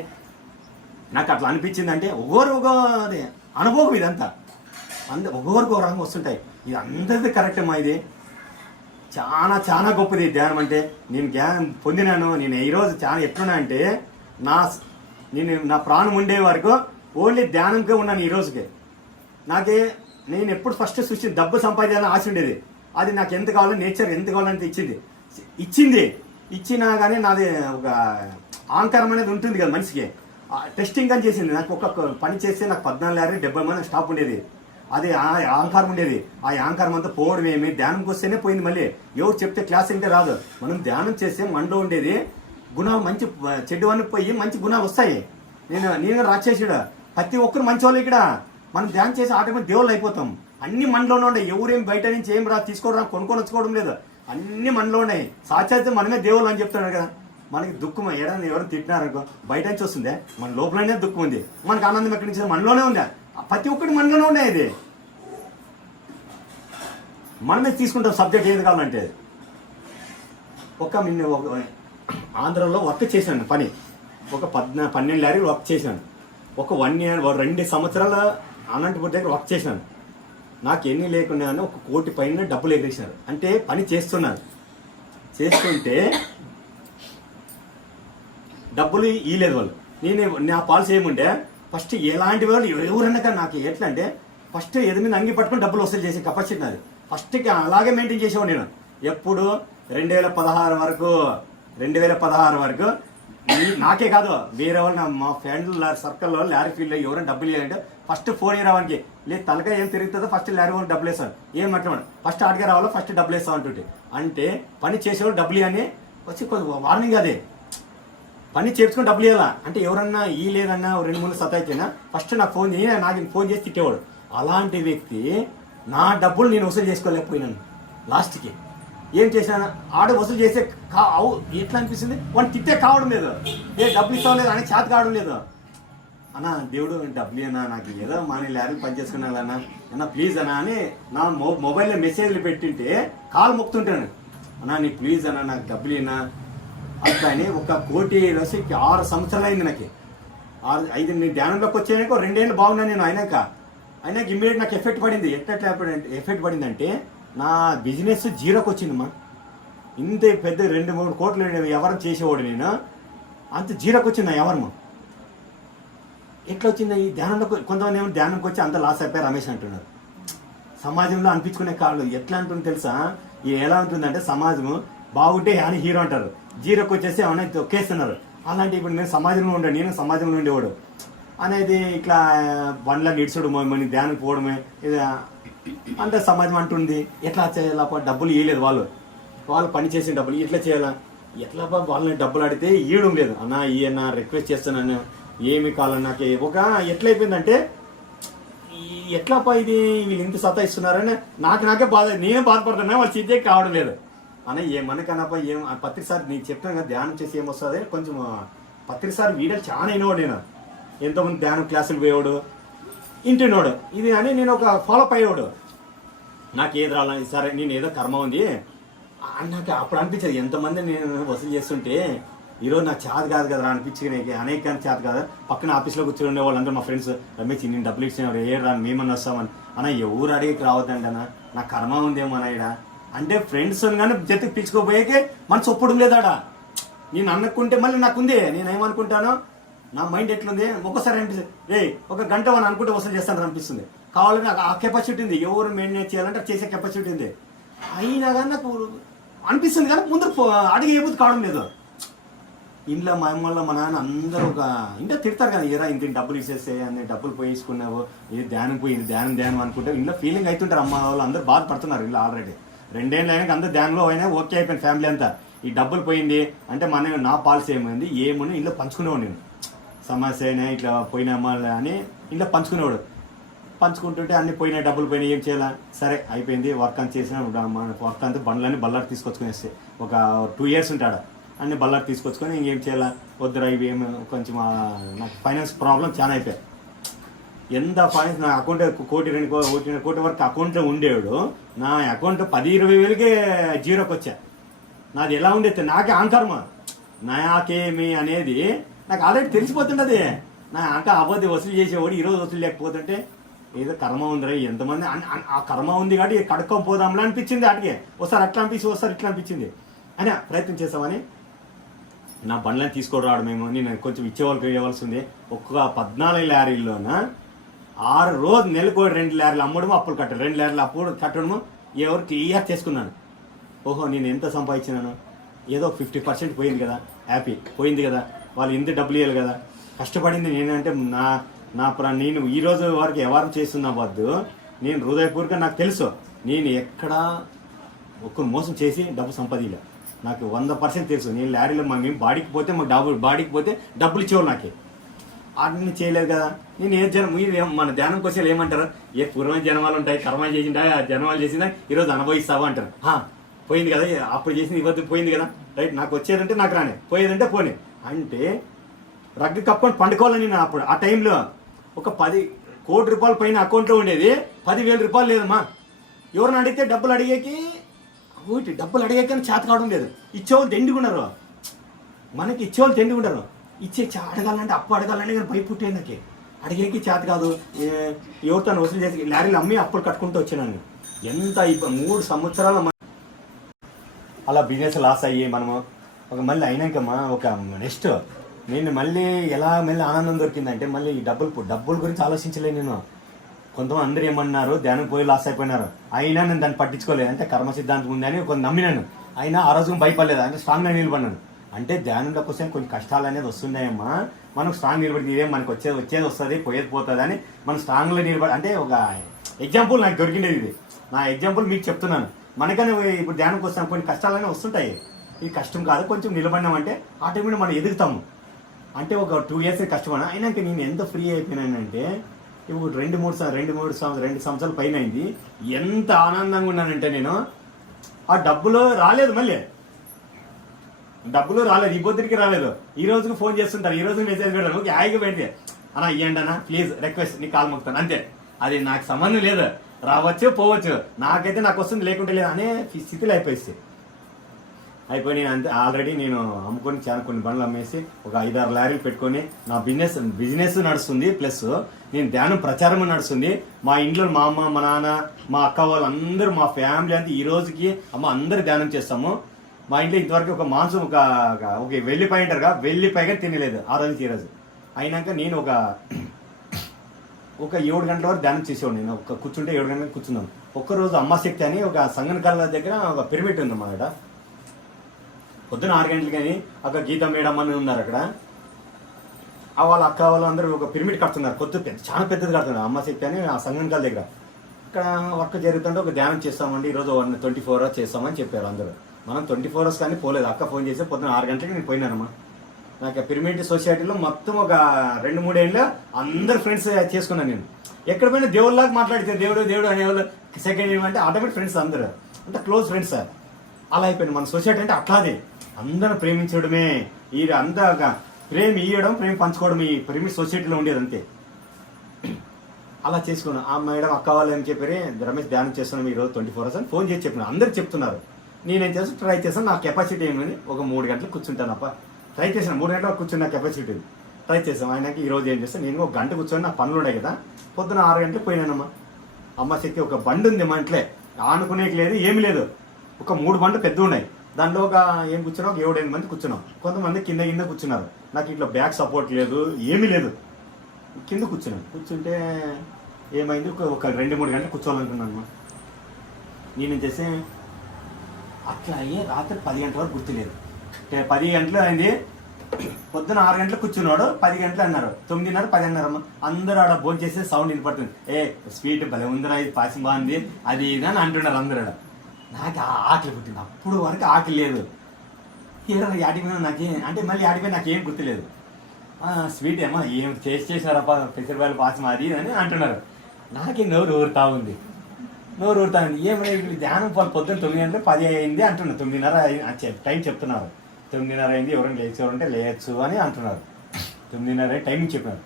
నాకు అట్లా అనిపించింది. అంటే ఒకరి అనుభవం ఇదంతా. ఒకరికి ఒక రంగం వస్తుంటాయి. ఇది అందరిది కరెక్ట్ అమ్మా. ఇది చాలా గొప్పది ధ్యానం అంటే. నేను జ్ఞానం పొందినాను. నేను ఈరోజు చాలా ఎట్లున్నా అంటే నా ప్రాణం ఉండే వరకు ఓన్లీ ధ్యానంకే ఉన్నాను. ఈ రోజుకి నేను ఎప్పుడు ఫస్ట్ సృష్టి డబ్బు సంపాదించాలని ఆశ ఉండేది. అది నాకు ఎంత కావాలో నేచర్ ఎంత కావాలంటే ఇచ్చినా కానీ నాది ఒక అహంకారం అనేది ఉంటుంది కదా మనిషికి. టెస్టింగ్ అని చేసింది. నాకు ఒక్క పని చేస్తే నాకు 14,70 మంది స్టాఫ్ ఉండేది. అది ఆ అహంకారం ఉండేది. ఆ అహంకారం అంతా పోవడం ఏమి, ధ్యానంకి వస్తేనే పోయింది. మళ్ళీ ఎవరు చెప్తే క్లాస్ అంటే రాదు. మనం ధ్యానం చేస్తే మనలో ఉండేది గుణాలు, మంచి చెడు అని పోయి మంచి గుణాలు వస్తాయి. నేను రాక్షసుడు, ప్రతి ఒక్కరు మంచి వాళ్ళు ఇక్కడ. మనం ధ్యానం చేసి ఆటోమేటిక్ దేవుళ్ళు అయిపోతాం. అన్ని మనలోనే ఉన్నాయి. ఎవరేం బయట నుంచి ఏం తీసుకోవడం కొనుక్కొని వచ్చుకోవడం లేదు, అన్ని మనలో ఉన్నాయి. సాక్షాత్ మనమే దేవుళ్ళు అని చెప్తున్నాడు కదా. మనకి దుఃఖం ఎవరు తిట్టినారనుకో బయట నుంచి వస్తుందే, మన లోపలనే దుఃఖం ఉంది. మనకు ఆనందం ఎక్కడి నుంచి మనలోనే ఉందా, ప్రతి ఒక్కటి మనలోనే ఉన్నాయి. ఇది మనమే తీసుకుంటాం సబ్జెక్ట్ ఏది కావాలంటే. ఆంధ్రలో వర్క్ చేశాను పని, ఒక 12 లారీలు వర్క్ చేశాను. ఒక 1 year 2 సంవత్సరాల అనంతపురం దగ్గర వర్క్ చేశాను. నాకు ఎన్ని లేకుండా 1 కోటి పైన డబ్బులు ఎగిరేసినారు. అంటే పని చేస్తున్నాను, చేస్తుంటే డబ్బులు ఇవ్వలేదు వాళ్ళు. నా పాలసీ ఏముండే, ఫస్ట్ ఎలాంటి వాళ్ళు ఎవరన్నా కానీ నాకు ఎట్లా అంటే ఫస్ట్ ఎదురు అంగి పట్టుకుని డబ్బులు వసూలు చేసే కెపాసిటీ నాది. ఫస్ట్కి అలాగే మెయింటైన్ చేసేవాడు నేను. ఎప్పుడు 2016 వరకు నాకే కాదు, వేరే వాళ్ళు మా ఫ్రెండ్ సర్కిల్లో లారీ ఫీల్డ్లో ఎవరైనా డబ్బులు ఇవ్వాలంటే ఫస్ట్ ఫోన్ రావడానికి లేదు, తలగా ఏం తిరుగుతుందో ఫస్ట్ లారీ వాళ్ళు డబ్బులు వేస్తాను. ఏమంటాడు ఫస్ట్ ఆటగా రావాలో ఫస్ట్ డబ్బులు వేస్తాం అంటుంటే. అంటే పని చేసేవాళ్ళు డబ్బులు అని వచ్చి వార్నింగ్. అదే పని చేర్చుకుని డబ్బులు ఇవ్వాలా అంటే ఎవరన్నా ఈ లేదన్నా 2-3 సతాయితేనా ఫస్ట్ నాకు ఫోన్ చేసి తిట్టేవాడు. అలాంటి వ్యక్తి నా డబ్బులు నేను వసూలు చేసుకోలేకపోయినాను. లాస్ట్కి ఏం చేశాను, ఆడ వసూలు చేసే ఎట్లా అనిపిస్తుంది, వాడిని తిట్టే కావడం లేదు, డబ్బులు ఇస్తాం లేదు అని చేత కావడం లేదు. అన్నా దేవుడు డబ్బులు అన్నా నాకు ఏదో మన లారీలు పని చేసుకున్నాను అన్నా ప్లీజ్ అన్నా అని నా మొబైల్లో మెసేజ్లు పెట్టింటే కాలు మొక్కుతుంటాను. అన్నా నీ ప్లీజ్ అన్నా నాకు డబ్బులు అయినా అట్లా అని. 1 కోటి 6 సంవత్సరాలు అయింది నాకు. 5 నేను ధ్యానంలోకి వచ్చాక 2 ఏళ్ళు బాగున్నాను నేను. అయినాక ఇమ్మీడియట్ నాకు ఎఫెక్ట్ పడింది. ఎఫెక్ట్ పడిందంటే నా బిజినెస్ జీరోకి వచ్చిందమ్మా. ఇంత పెద్ద 2-3 కోట్లు వ్యవహారం చేసేవాడు నేను, అంత జీరోకి వచ్చింది నా వ్యవహారము. ఎట్లా వచ్చింది ఈ ధ్యానంలోకి? కొంతమంది ఏమో ధ్యానంకి వచ్చి అంత లాస్ అయిపోయి రమేష్ అంటున్నారు. సమాజంలో అనిపించుకునే కాళ్ళు ఎట్లా ఉంటుంది తెలుసా, ఎలా ఉంటుందంటే సమాజము బాగుంటే అని హీరో అంటారు, జీరోకి వచ్చేసి ఏమన్నా తొక్కేస్తున్నారు. అలాంటి ఇప్పుడు నేను సమాజంలో ఉండే, నేను సమాజంలో ఉండేవాడు అనేది ఇట్లా బండ్ల నిడ్చుడు మన ధ్యానం పోవడమే ఇది అంటే సమాజం అంటుంది. ఎట్లా చేయాలా, డబ్బులు ఇవ్వలేదు వాళ్ళు పని చేసిన డబ్బులు ఎట్లా చేయాలా, ఎట్లా వాళ్ళని డబ్బులు అడిగితే ఇవ్వడం లేదు. అన్నా ఈయన రిక్వెస్ట్ చేస్తున్నాను ఏమి కావాలని నాకు ఎట్లా అయిపోయిందంటే ఎట్లాపా ఇది వీళ్ళు ఇంత సతాయిస్తున్నారని నాకే బాధ, నేనే బాధపడుతున్నా, వాళ్ళు సిద్ధే కావడం లేదు. అన్న మనకన్నప్ప ఏం పత్రికసారి నీకు చెప్తాను కదా ధ్యానం చేసి ఏమొస్తుంది కొంచెం పత్రికసారి వీడియోలు చాలా అయినవాడు. నేను ఎంతోమంది ధ్యానం క్లాసులు పోయేవాడు, ఇంటినోడు ఇది అని నేను ఒక ఫాలోఅప్ అయ్యేవాడు. నాకు ఏది రాలని సరే నేను ఏదో కర్మ ఉంది నాకు అప్పుడు అనిపించేది. ఎంతమంది నేను వసూలు చేస్తుంటే ఈరోజు నాకు చేత కాదు కదా అనిపించింది, అనేక చేత కాదు. పక్కన ఆఫీస్లో కూర్చొని ఉండే వాళ్ళందరూ మా ఫ్రెండ్స్ రమేష్ నేను డబ్బులు ఇచ్చినవాడు ఏ రాను మేమన్నా వస్తామని. అన్న ఎవరు అడిగి రావద్దండి అన్న, నాకు కర్మ ఉందేమో అన్న ఇక్కడ అంటే ఫ్రెండ్స్ కానీ జతకి పిలుచుకోపోయాకే మనసు ఒప్పడం లేదాడా. నేను అనుకుంటే మళ్ళీ నాకుంది, నేనేమనుకుంటానో నా మైండ్ ఎట్లుంది ఒక్కోసారి అనిపిస్తుంది ఒక గంట మనం అనుకుంటే వసూలు చేస్తాను అనిపిస్తుంది. కావాలని ఆ కెపాసిటీ ఉంది, ఎవరు మెయింటైన్ చేయాలంటే చేసే కెపాసిటీ ఉంది. అయినా కానీ నాకు అనిపిస్తుంది కానీ ముందు అడిగి ఏబుద్ధి కావడం లేదు. ఇంట్లో మా అమ్మల్లో మా నాన్న అందరూ ఇంకా తిడతారు కదా, ఏరా ఇంత డబ్బులు ఇచ్చేస్తే అన్ని డబ్బులు పోయించుకున్నావు, ఇది ధ్యానం పోయింది ధ్యానం అనుకుంటే ఇంట్లో ఫీలింగ్ అవుతుంటారు. అమ్మ వాళ్ళు అందరూ బాధపడుతున్నారు. ఇలా ఆల్రెడీ 2 ఏళ్ళు అయినా అందరూ ధ్యానంలో అయినా ఓకే అయిపోయింది ఫ్యామిలీ అంతా. ఈ డబ్బులు పోయింది అంటే నా పాలసీ ఏమైంది ఏమని ఇంట్లో పంచుకునేవాడు. నేను సమస్య అయినా ఇట్లా పోయిన అమ్మాలి అని ఇంట్లో పంచుకునేవాడు. పంచుకుంటుంటే అన్ని పోయినాయి, డబ్బులు పోయినాయి, ఏం చేయాలా సరే అయిపోయింది వర్క్ అంతా చేసిన వర్క్ అంతా బండ్లన్నీ బల్లారు తీసుకొచ్చుకుని వస్తే ఒక 2 years ఉంటాడు. అన్ని బల్లారు తీసుకొచ్చుకొని ఇంకేం చేయాలా వద్దురా ఇవి ఏమి కొంచెం నాకు ఫైనాన్స్ ప్రాబ్లం చాలా అయిపోయాయి. ఎంత ఫైనాన్స్ నా అకౌంట్ 1 కోటి 2 కోటి వరకు అకౌంట్లో ఉండేవాడు. నా అకౌంట్ 10-20 వేలకే జీరోకి వచ్చా. నాది ఎలా ఉండేది నాకే అహంకారమా, నాకేమి అనేది నాకు ఆల్రెడీ తెలిసిపోతుండది. నా అంటే అబద్ధి వసూలు చేసేవాడు ఈరోజు వసూలు లేకపోతుంటే ఏదో కర్మ ఉందిరా, ఎంతమంది ఆ కర్మ ఉంది కాబట్టి కడుక్కొని పోదాంలా అనిపించింది. అటుకే ఒకసారి అట్లా అనిపించి ఒకసారి ఇట్లా అనిపించింది అని ప్రయత్నం చేస్తామని నా బండ్లని తీసుకోవడం రావడమేమో. నేను కొంచెం ఇవ్వాల్సి ఉంది. ఒక్క 14 లారీల్లోన 6 రోజు నెలకు 2 లారీలు అమ్మడము అప్పులు కట్టడం, 2 లారీలు అప్పుడు కట్టడము ఎవరు క్లియర్ చేసుకున్నాను. ఓహో నేను ఎంత సంపాదించినాను, ఏదో 50% పోయింది కదా, హ్యాపీ పోయింది కదా, వాళ్ళు ఇంత డబ్బులు ఇవ్వాలి కదా, కష్టపడింది నేనంటే నేను ఈరోజు వరకు వ్యవహారం చేస్తున్న వద్దు నేను హృదయపూర్వకంగా నాకు తెలుసు నేను ఎక్కడా ఒక్కరు మోసం చేసి డబ్బు సంపాదించలే. నాకు 100% తెలుసు. నేను లారీలో మేము బాడీకి పోతే మాకు బాడీకి పోతే డబ్బులు ఇచ్చేవాళ్ళు నాకే. అన్ని చేయలేదు కదా. నేను ఏ జనం మీరు మన ధ్యానం కోసం ఏమంటారు, ఏ పూర్వమైన జన్మాలు ఉంటాయి, కర్మ చేసిందా, జన్మాలు చేసిందా, ఈరోజు అనుభవిస్తావా అంటారు. పోయింది కదా, అప్పుడు చేసింది ఇవ్వద్దు, పోయింది కదా, రైట్. నాకు వచ్చేదంటే నాకు రానే, పోయేదంటే పోనీ అంటే రగ్గు కప్పుకొని పండుకోవాలని నేను అప్పుడు ఆ టైంలో ఒక 10 కోట్ల రూపాయల పైన అకౌంట్లో ఉండేది, 10,000 రూపాయలు లేదమ్మా. ఎవరిని అడిగితే డబ్బులు అడిగేకి డబ్బులు అడిగేకని చేత కావడం లేదు. ఇచ్చేవాళ్ళు తిండిగున్నారు, మనకి ఇచ్చేవాళ్ళు తిండిగుంటారు. అడగాలంటే అప్పు అడగాలంటే నేను భయపుట్టే నాకే అడిగేకి చేత కాదు. ఎవరితో వసూలు చేసి లారీలు అమ్మి అప్పుడు కట్టుకుంటూ వచ్చాను. ఎంత 3 సంవత్సరాల అలా బిజినెస్ లాస్ అయ్యి మనము ఒక మళ్ళీ అయినాకమ్మా ఒక నెక్స్ట్ నేను మళ్ళీ ఆనందం దొరికిందంటే మళ్ళీ ఈ డబ్బుల గురించి ఆలోచించలేదు నేను. కొంతమంది అందరూ ఏమన్నారు, ధ్యానం పోయి లాస్ అయిపోయినారు. అయినా నేను దాన్ని పట్టించుకోలేదు. అంటే కర్మ సిద్ధాంతం ఉంది అని కొంత నమ్మినాను. అయినా ఆ రోజు భయపడలేదు, అంటే స్ట్రాంగ్గా నిలబడినాను. అంటే ధ్యానంలో కోసం కొన్ని కష్టాలు అనేది వస్తున్నాయమ్మా. మనం స్ట్రాంగ్ నిలబడి ఇదే మనకు వచ్చేది వస్తుంది, పోయేది పోతుంది అని మనం స్ట్రాంగ్లో నిలబడి. అంటే ఒక ఎగ్జాంపుల్ నాకు దొరికిండేది ఇది. నా ఎగ్జాంపుల్ మీకు చెప్తున్నాను. మనకనే ఇప్పుడు ధ్యానంకి వస్తాం, కొన్ని కష్టాలనే వస్తుంటాయి. ఇది కష్టం కాదు, కొంచెం నిలబడినామంటే ఆటోమేటిక్ మనం ఎదుగుతాము. అంటే ఒక 2 years కష్టమన్నా అయినాక నేను ఎంత ఫ్రీ అయిపోయినానంటే ఇప్పుడు 2 సంవత్సరాల పైన అయింది. ఎంత ఆనందంగా ఉన్నానంటే నేను ఆ డబ్బులు రాలేదు, మళ్ళీ డబ్బులు రాలేదు, ఈ పొద్దుడికి రాలేదు. ఈ రోజుకి ఫోన్ చేస్తుంటారు, ఈ రోజు మెసేజ్ పెడతాను, ఓకే హాయిగా పెడితే అన్నా ఇవ్వండి అన్న ప్లీజ్ రిక్వెస్ట్, నీ కాల్ మొక్కుతాను అంతే. అది నాకు సంబంధం లేదు, రావచ్చు పోవచ్చు, నాకైతే నాకు వస్తుంది లేకుంటే లేదు అనే స్థితిలో అయిపోయి నేను అంతే. ఆల్రెడీ నేను అమ్ముకొని చాలా కొన్ని బండ్లు అమ్మేసి ఒక 5-6 లారీలు పెట్టుకొని నా బిజినెస్ నడుస్తుంది. ప్లస్ నేను ధ్యానం ప్రచారం నడుస్తుంది. మా ఇంట్లో మా అమ్మ, మా నాన్న, మా అక్క వాళ్ళందరూ, మా ఫ్యామిలీ అంతా ఈ రోజుకి అందరూ ధ్యానం చేస్తాము. మా ఇంట్లో ఇంతవరకు ఒక మాంసం ఒక వెల్లిపాయ అంటారుగా, వెల్లిపాయగా తినలేదు ఆ రోజుకి ఈ రోజు. అయినాక నేను ఒక 7 గంటల వరకు ధ్యానం చేసేవాడు. నేను కూర్చుంటే 7 గంటలకు కూర్చున్నాను. ఒక్కరోజు అమ్మశక్తి అని ఒక సంగనకాల దగ్గర ఒక పిరమిడ్ ఉంది అన్నమాట. పొద్దున 6 గంటలకి కానీ అక్కడ గీత మేడం అని ఉన్నారు అక్కడ. వాళ్ళ అక్క వాళ్ళు అందరూ ఒక పిరమిడ్ కడుతున్నారు, చాలా పెద్దది కడుతున్నారు అమ్మశక్తి అని ఆ సంగనకాల దగ్గర. ఇక్కడ వర్క్ జరుగుతుంటే ఒక ధ్యానం చేస్తామండి ఈరోజు 24 hours చేస్తామని చెప్పారు అందరూ. మనం 24 hours కానీ పోలేదు. అక్క ఫోన్ చేసి పొద్దున 6 గంటలకి నేను పోయినానమ్మా. నాకు పిరమిడ్ సొసైటీలో మొత్తం ఒక 2-3 ఏళ్ళు అందరు ఫ్రెండ్స్ చేసుకున్నాను నేను. ఎక్కడ పోయినా దేవుళ్ళలాగా మాట్లాడితే దేవుడు అనేవాళ్ళు సెకండ్ ఏమంటే ఆటోమేటిక్ ఫ్రెండ్స్ అందరూ అంటే క్లోజ్ ఫ్రెండ్స్ సార్. అలా అయిపోయింది మన సొసైటీ అంటే. అట్లాగే అందరూ ప్రేమించడమే, అంతా ప్రేమ ఇవ్వడం, ప్రేమ పంచుకోవడం ఈ పిరమిడ్ సొసైటీలో ఉండేది అంతే. అలా చేసుకున్నాను. ఆ మేడం అక్క వాళ్ళు ఏం చెప్పారు, రమేష్ ధ్యానం చేస్తున్నాం ఈరోజు 24 hours అని ఫోన్ చేసి చెప్పినాను. అందరు చెప్తున్నారు. నేనేం చేస్తాను, ట్రై చేస్తాను. నా కెపాసిటీ ఏమని ఒక 3 గంటలకు కూర్చుంటానప్ప. ట్రై చేశాను, 3 గంటలకు కూర్చున్న కెపాసిటీ ట్రై చేసాం. ఆయనకి ఈరోజు ఏం చేస్తాను, నేను 1 గంట కూర్చొని నా పనులు ఉన్నాయి కదా, పొద్దున 6 గంటలకు పోయినానమ్మా. అమ్మశక్తి ఒక బండి ఉంది మా ఇంట్లో, ఆనుకునేకి లేదు ఏమి లేదు. ఒక 3 బండ్లు పెద్ద ఉన్నాయి. దాంట్లో ఏం కూర్చున్నాం, ఒక 7-8 మంది కూర్చున్నాం. కొంతమంది కింద కూర్చున్నారు. నాకు ఇట్లా బ్యాక్ సపోర్ట్ లేదు, ఏమీ లేదు. కింద కూర్చుంటే ఏమైంది, ఒక 2-3 గంటలు కూర్చోవాలనుకున్నాను. నేనేం చేస్తే అట్లా అయ్యి రాత్రి 10 గంటల వరకు గుర్తులేదు. 10 గంటలు అయింది. పొద్దున 6 గంటలకు కూర్చున్నాడు, 10 గంటలు అన్నారు, 9:30 10 అన్నారమ్మా. అందరూ ఆడ భోజనం చేస్తే సౌండ్ వినపడుతుంది. స్వీట్ భలే ఉందిరా, ఇది పాసి బాగుంది, అది ఇది అని అంటున్నారు అందరూ. నాకు ఆకలి పుట్టింది. అప్పుడు వరకు ఆకలి లేదు. ఆడిపోయినా నాకేం అంటే మళ్ళీ ఆడిపోయి నాకేం గుర్తులేదు. స్వీట్ ఏమో ఏం చేసినారప్ప, పెసరపాయలు పాసం అది అని అంటున్నారు. నాకే నోరు ఊరుతా ఉంది. ఏమైనా ధ్యానం పొద్దున్న 9 గంటలకు 10 అయింది అంటున్నారు. 9:30 టైం చెప్తున్నారు. 9:30 అయింది, ఎవరైనా లేచేవారంటే లేయచ్చు అని అంటున్నారు. 9:30 టైమింగ్ చెప్పినారు.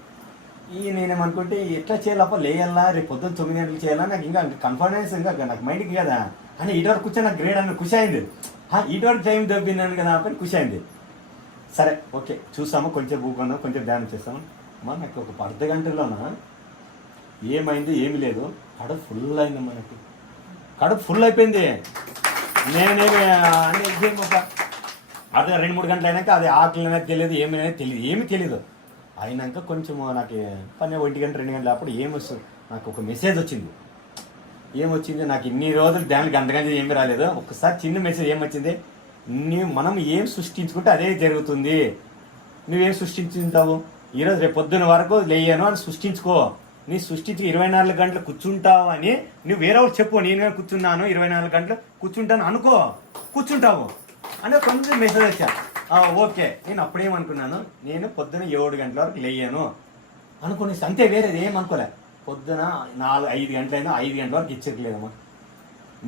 నేనేమనుకుంటే ఎట్లా చేయాలప్ప, లేయాలా, రేపు పొద్దున్న 9 గంటలకు చేయాలా, నాకు ఇంకా కాన్ఫిడెన్స్ ఇంకా నాకు మైండ్కి కదా అని ఇటువరకు కూర్చొని నాకు గ్రేడ్ అని ఖుషి అయింది. ఇటువరకు టైం దొబ్బినాను కదా అని ఖుషి అయింది. సరే ఓకే చూసాము, కొంచెం ఊకున్నాం, కొంచెం ధ్యానం చేస్తాము. నాకు ఒక 10 గంటల్లోన ఏమైంది, ఏమి లేదు, కడుపు ఫుల్ అయింది. మనకి కడుపు ఫుల్ అయిపోయింది. నేనేమి అంటే ఒక అదే 2-3 గంటలు అయినాక అది ఆకలి అనేది తెలియదు, ఏమీ తెలియదు. అయినాక కొంచెం నాకు 1 గంట 2 గంటలు అప్పుడు ఏమొస్తుంది, నాకు ఒక మెసేజ్ వచ్చింది. ఏమొచ్చింది, నాకు ఇన్ని రోజులు దానికి అంతకంటే ఏమీ రాలేదు. ఒక్కసారి చిన్న మెసేజ్ ఏమొచ్చింది, మనం ఏం సృష్టించుకుంటే అదే జరుగుతుంది. నువ్వేం సృష్టించుంటావు, ఈరోజు రేపు పొద్దున వరకు లేయను అని సృష్టించుకో. నీ సృష్టించి 24 గంటలు కూర్చుంటావు అని నువ్వు వేరే వాళ్ళు చెప్పు, నేను కూర్చున్నాను 24 గంటలు కూర్చుంటాను అనుకో, కూర్చుంటావు అంటే కొంచెం మెసేజ్ వచ్చా. ఓకే, నేను అప్పుడేమనుకున్నాను, నేను పొద్దున 7 గంటల వరకు లేయను అనుకుని అంతే, వేరేది ఏమనుకోలే. పొద్దున 4-5 గంటలైనా 5 గంటల వరకు ఇచ్చట్లేదమ్మా.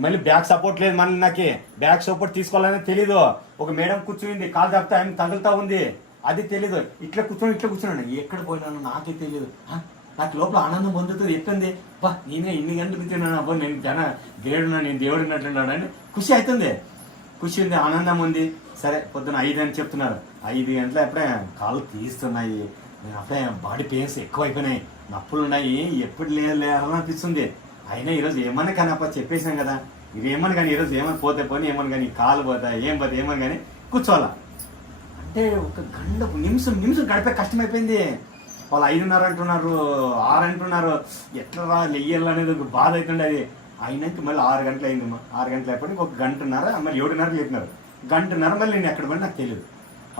మళ్ళీ బ్యాక్ సపోర్ట్ లేదు, మళ్ళీ నాకే బ్యాక్ సపోర్ట్ తీసుకోవాలని తెలీదు. ఒక మేడం కూర్చుంది, కాలు తప్పితే ఆయన తగులుతా ఉంది, అది తెలీదు. ఇట్లా కూర్చున్నాను, ఎక్కడ పోయినాను నాకే తెలియదు. నాకు లోపల ఆనందం పొందుతుంది. ఎట్లుంది బా, నేనే ఇన్ని గంటలు కూర్చున్నాను, అబ్బా నేను చాలా దేవుడున్నా, నేను దేవుడు ఉన్నట్లున్నాడు అని ఖుషి అవుతుంది. ఖుషి ఉంది, ఆనందం ఉంది. సరే పొద్దున 5 అని చెప్తున్నారు, 5 గంటల అప్పుడే కాళ్ళు తీస్తున్నాయి, అప్పుడే బాడీ పెయిన్స్ ఎక్కువైపోయినాయి, నొప్పులు ఉన్నాయి, ఎప్పుడు లేదనిపిస్తుంది. అయినా ఈరోజు ఏమన్నా కానీ అప్ప చెప్పేసాం కదా, ఇవి ఏమని కానీ ఈరోజు ఏమని పోతే పోనీ, ఏమని కానీ కాలు పోతాయి, ఏమని కానీ కూర్చోవాలా అంటే ఒక గంట నిమిషం గడిపే కష్టమైపోయింది. వాళ్ళు 5:30 అంటున్నారు, 6 అంటున్నారు, ఎట్లా లెయ్యాలనేది ఒక బాధ అవుతుండే. అది అయినాక మళ్ళీ 6 గంటలు అయిందమ్మా. 6 గంటలు అయిపోయి ఒక గంటన్నర, మళ్ళీ 7:30 చెప్పినారు. గంటన్నర మళ్ళీ నేను ఎక్కడ పడి నాకు తెలియదు.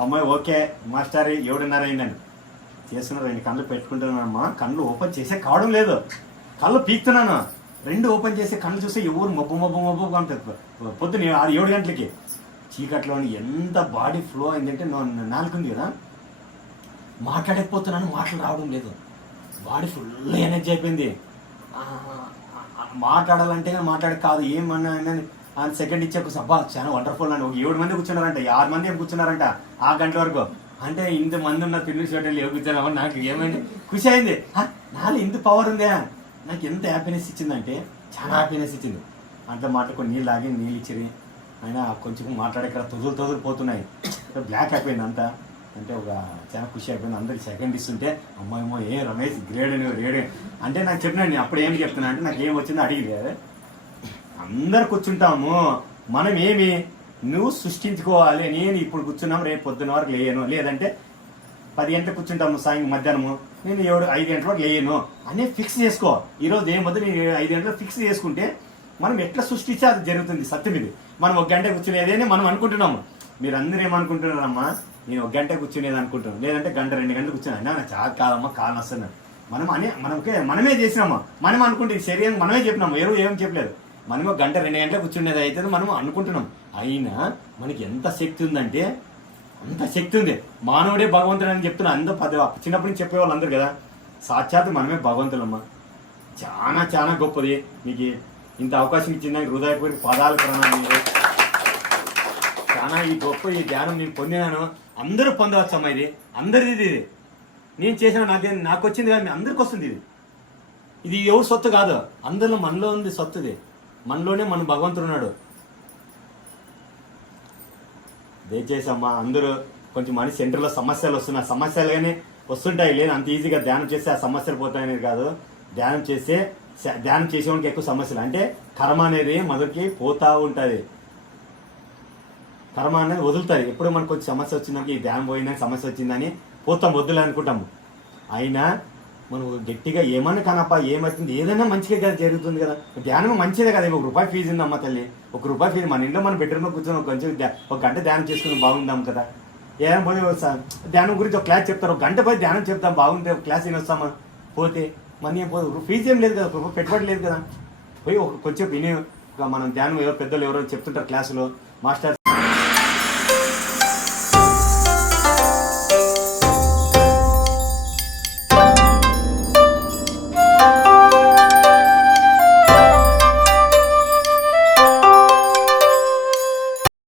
అమ్మాయి ఓకే మాస్టర్ 7:30 అయిందండి చేస్తున్నారు, 2 కళ్ళు పెట్టుకుంటున్నానమ్మా, కళ్ళు ఓపెన్ చేసే కావడం లేదు, కళ్ళు పీక్తున్నాను. 2 ఓపెన్ చేసి కళ్ళు చూస్తే ఎవరు మబ్బు ఉంటుంది. పొద్దున 7 గంటలకి చీకట్లో ఎంత బాడీ ఫ్లో అయిందంటే నాలుగుంది కదా, మాట్లాడకపోతున్నాను, మాటలు రావడం లేదు, బాడీ ఫుల్ ఎనర్జీ అయిపోయింది. మాట్లాడాలంటే మాట్లాడే కాదు, ఏమన్నా అని సెకండ్ ఇచ్చే అబ్బా చాలా వండర్ఫుల్ అని. ఒక 7 మంది కూర్చున్నారంట, 6 మంది ఏం కూర్చున్నారంట ఆ గంటల వరకు. అంటే ఇంత మంది ఉన్న పిల్లలు చూడటం లేవు కూర్చోలేమో. నాకు ఏమైంది, ఖుషి అయింది. నాలో ఇంత పవర్ ఉందా, నాకు ఎంత హ్యాపీనెస్ ఇచ్చిందంటే చాలా హ్యాపీనెస్ ఇచ్చింది. అంత మాట కొన్ని నీళ్ళు లాగి నీళ్ళు ఇచ్చేది, అయినా కొంచెం మాట్లాడే తొదులు పోతున్నాయి, బ్లాక్ అయిపోయింది అంతా. అంటే ఒక చాలా ఖుషి అయిపోయింది. అందరికి సెకండ్ ఇస్తుంటే అమ్మాయేమో ఏ రమేష్ గ్రేడ్ అని రేడ్ అంటే నాకు చెప్పినాను. అప్పుడు ఏం చెప్తున్నా అంటే నాకు ఏం వచ్చిందో అడిగి, అందరు కూర్చుంటాము, మనం ఏమి నువ్వు సృష్టించుకోవాలి. నేను ఇప్పుడు కూర్చున్నాము, రేపు పొద్దున్న వరకు లేయను, లేదంటే 10 గంటలకు కూర్చుంటాము సాయంత్రం మధ్యాహ్నము, నేను 5 గంటల వరకు లేయను అని ఫిక్స్ చేసుకో. ఈరోజు ఏం వద్దు, నేను 5 గంటలకు ఫిక్స్ చేసుకుంటే మనం ఎట్లా సృష్టించే అది జరుగుతుంది. సత్యం ఇది. మనం 1 గంట కూర్చునేదేనే మనం అనుకుంటున్నాము. మీరు అందరూ ఏమనుకుంటున్నారమ్మా, నేను 1 గంట కూర్చునేది అనుకుంటున్నాను, లేదంటే 1-2 గంటలు కూర్చున్నాను, నాకు చాలా కాదమ్మా కాలు వస్తున్నాను. మనమే చేసినామా, మనం అనుకుంటే శరీరం మనమే చెప్పినాము, ఎవరు ఏం చెప్పలేదు. మనము 1-2 గంటలు కూర్చునేది అయితే మనం అనుకుంటున్నాం. అయినా మనకి ఎంత శక్తి ఉందంటే అంత శక్తి ఉంది. మానవుడే భగవంతుడు అని చెప్తున్నా. చిన్నప్పటి నుంచి చెప్పేవాళ్ళు అందరు కదా, సాక్షాత్ మనమే భగవంతులమ్మా. చాలా చాలా గొప్పది. మీకు ఇంత అవకాశం ఇచ్చిందని హృదయపూర్వక పదాలు ప్రణాళిక. చాలా ఈ గొప్ప ఈ ధ్యానం నేను పొందినాను, అందరూ పొందవచ్చు అమ్మా. ఇది అందరిది, ఇది నేను చేసిన నాకు వచ్చింది కానీ అందరికి వస్తుంది. ఇది ఎవరు సొత్తు కాదు, అందరిలో మనలో ఉంది సొత్తు. ఇది మనలోనే మన భగవంతుడు ఉన్నాడు. దయచేసి అమ్మా అందరూ కొంచెం మనిషి సెంటర్లో సమస్యలు వస్తున్నాయి, సమస్యలు కానీ వస్తుంటాయి. లేని అంత ఈజీగా ధ్యానం చేస్తే ఆ సమస్యలు పోతాయనేది కాదు. ధ్యానం చేసేవానికి ఎక్కువ సమస్యలు అంటే కర్మ అనేది మొదటికి పోతా ఉంటుంది. కర్మ అనేది వదులుతుంది. ఎప్పుడు మనకు కొంచెం సమస్య వచ్చిందాక ఈ ధ్యానం పోయినా సమస్య వచ్చిందని పోతాం, వద్దులే అనుకుంటాము. అయినా మనం గట్టిగా ఏమన్నా కానప్ప ఏమవుతుంది, ఏదైనా మంచిగా కదా జరుగుతుంది కదా. ధ్యానం మంచిదే కదా. ₹1 ఫీజు ఉందమ్మా తల్లి, ₹1 ఫీజు. మన ఇంట్లో మన బెడ్రూమ్లో కూర్చొని కొంచెం 1 గంట ధ్యానం చేసుకుని బాగుందాం కదా. ఏమైనా పోయి ధ్యానం గురించి ఒక క్లాస్ చెప్తారు, 1 గంట పోయి ధ్యానం చెప్తాం బాగుంటే క్లాస్ ఏమి వస్తామా, పోతే మన ఏం పోదు, ఫీజు ఏం లేదు కదా, ₹1 పెట్టుబడి లేదు కదా. పోయి కొంచెం విని మనం ధ్యానం ఎవరో పెద్దలు ఎవరో చెప్తుంటారు క్లాసులో, మాస్టర్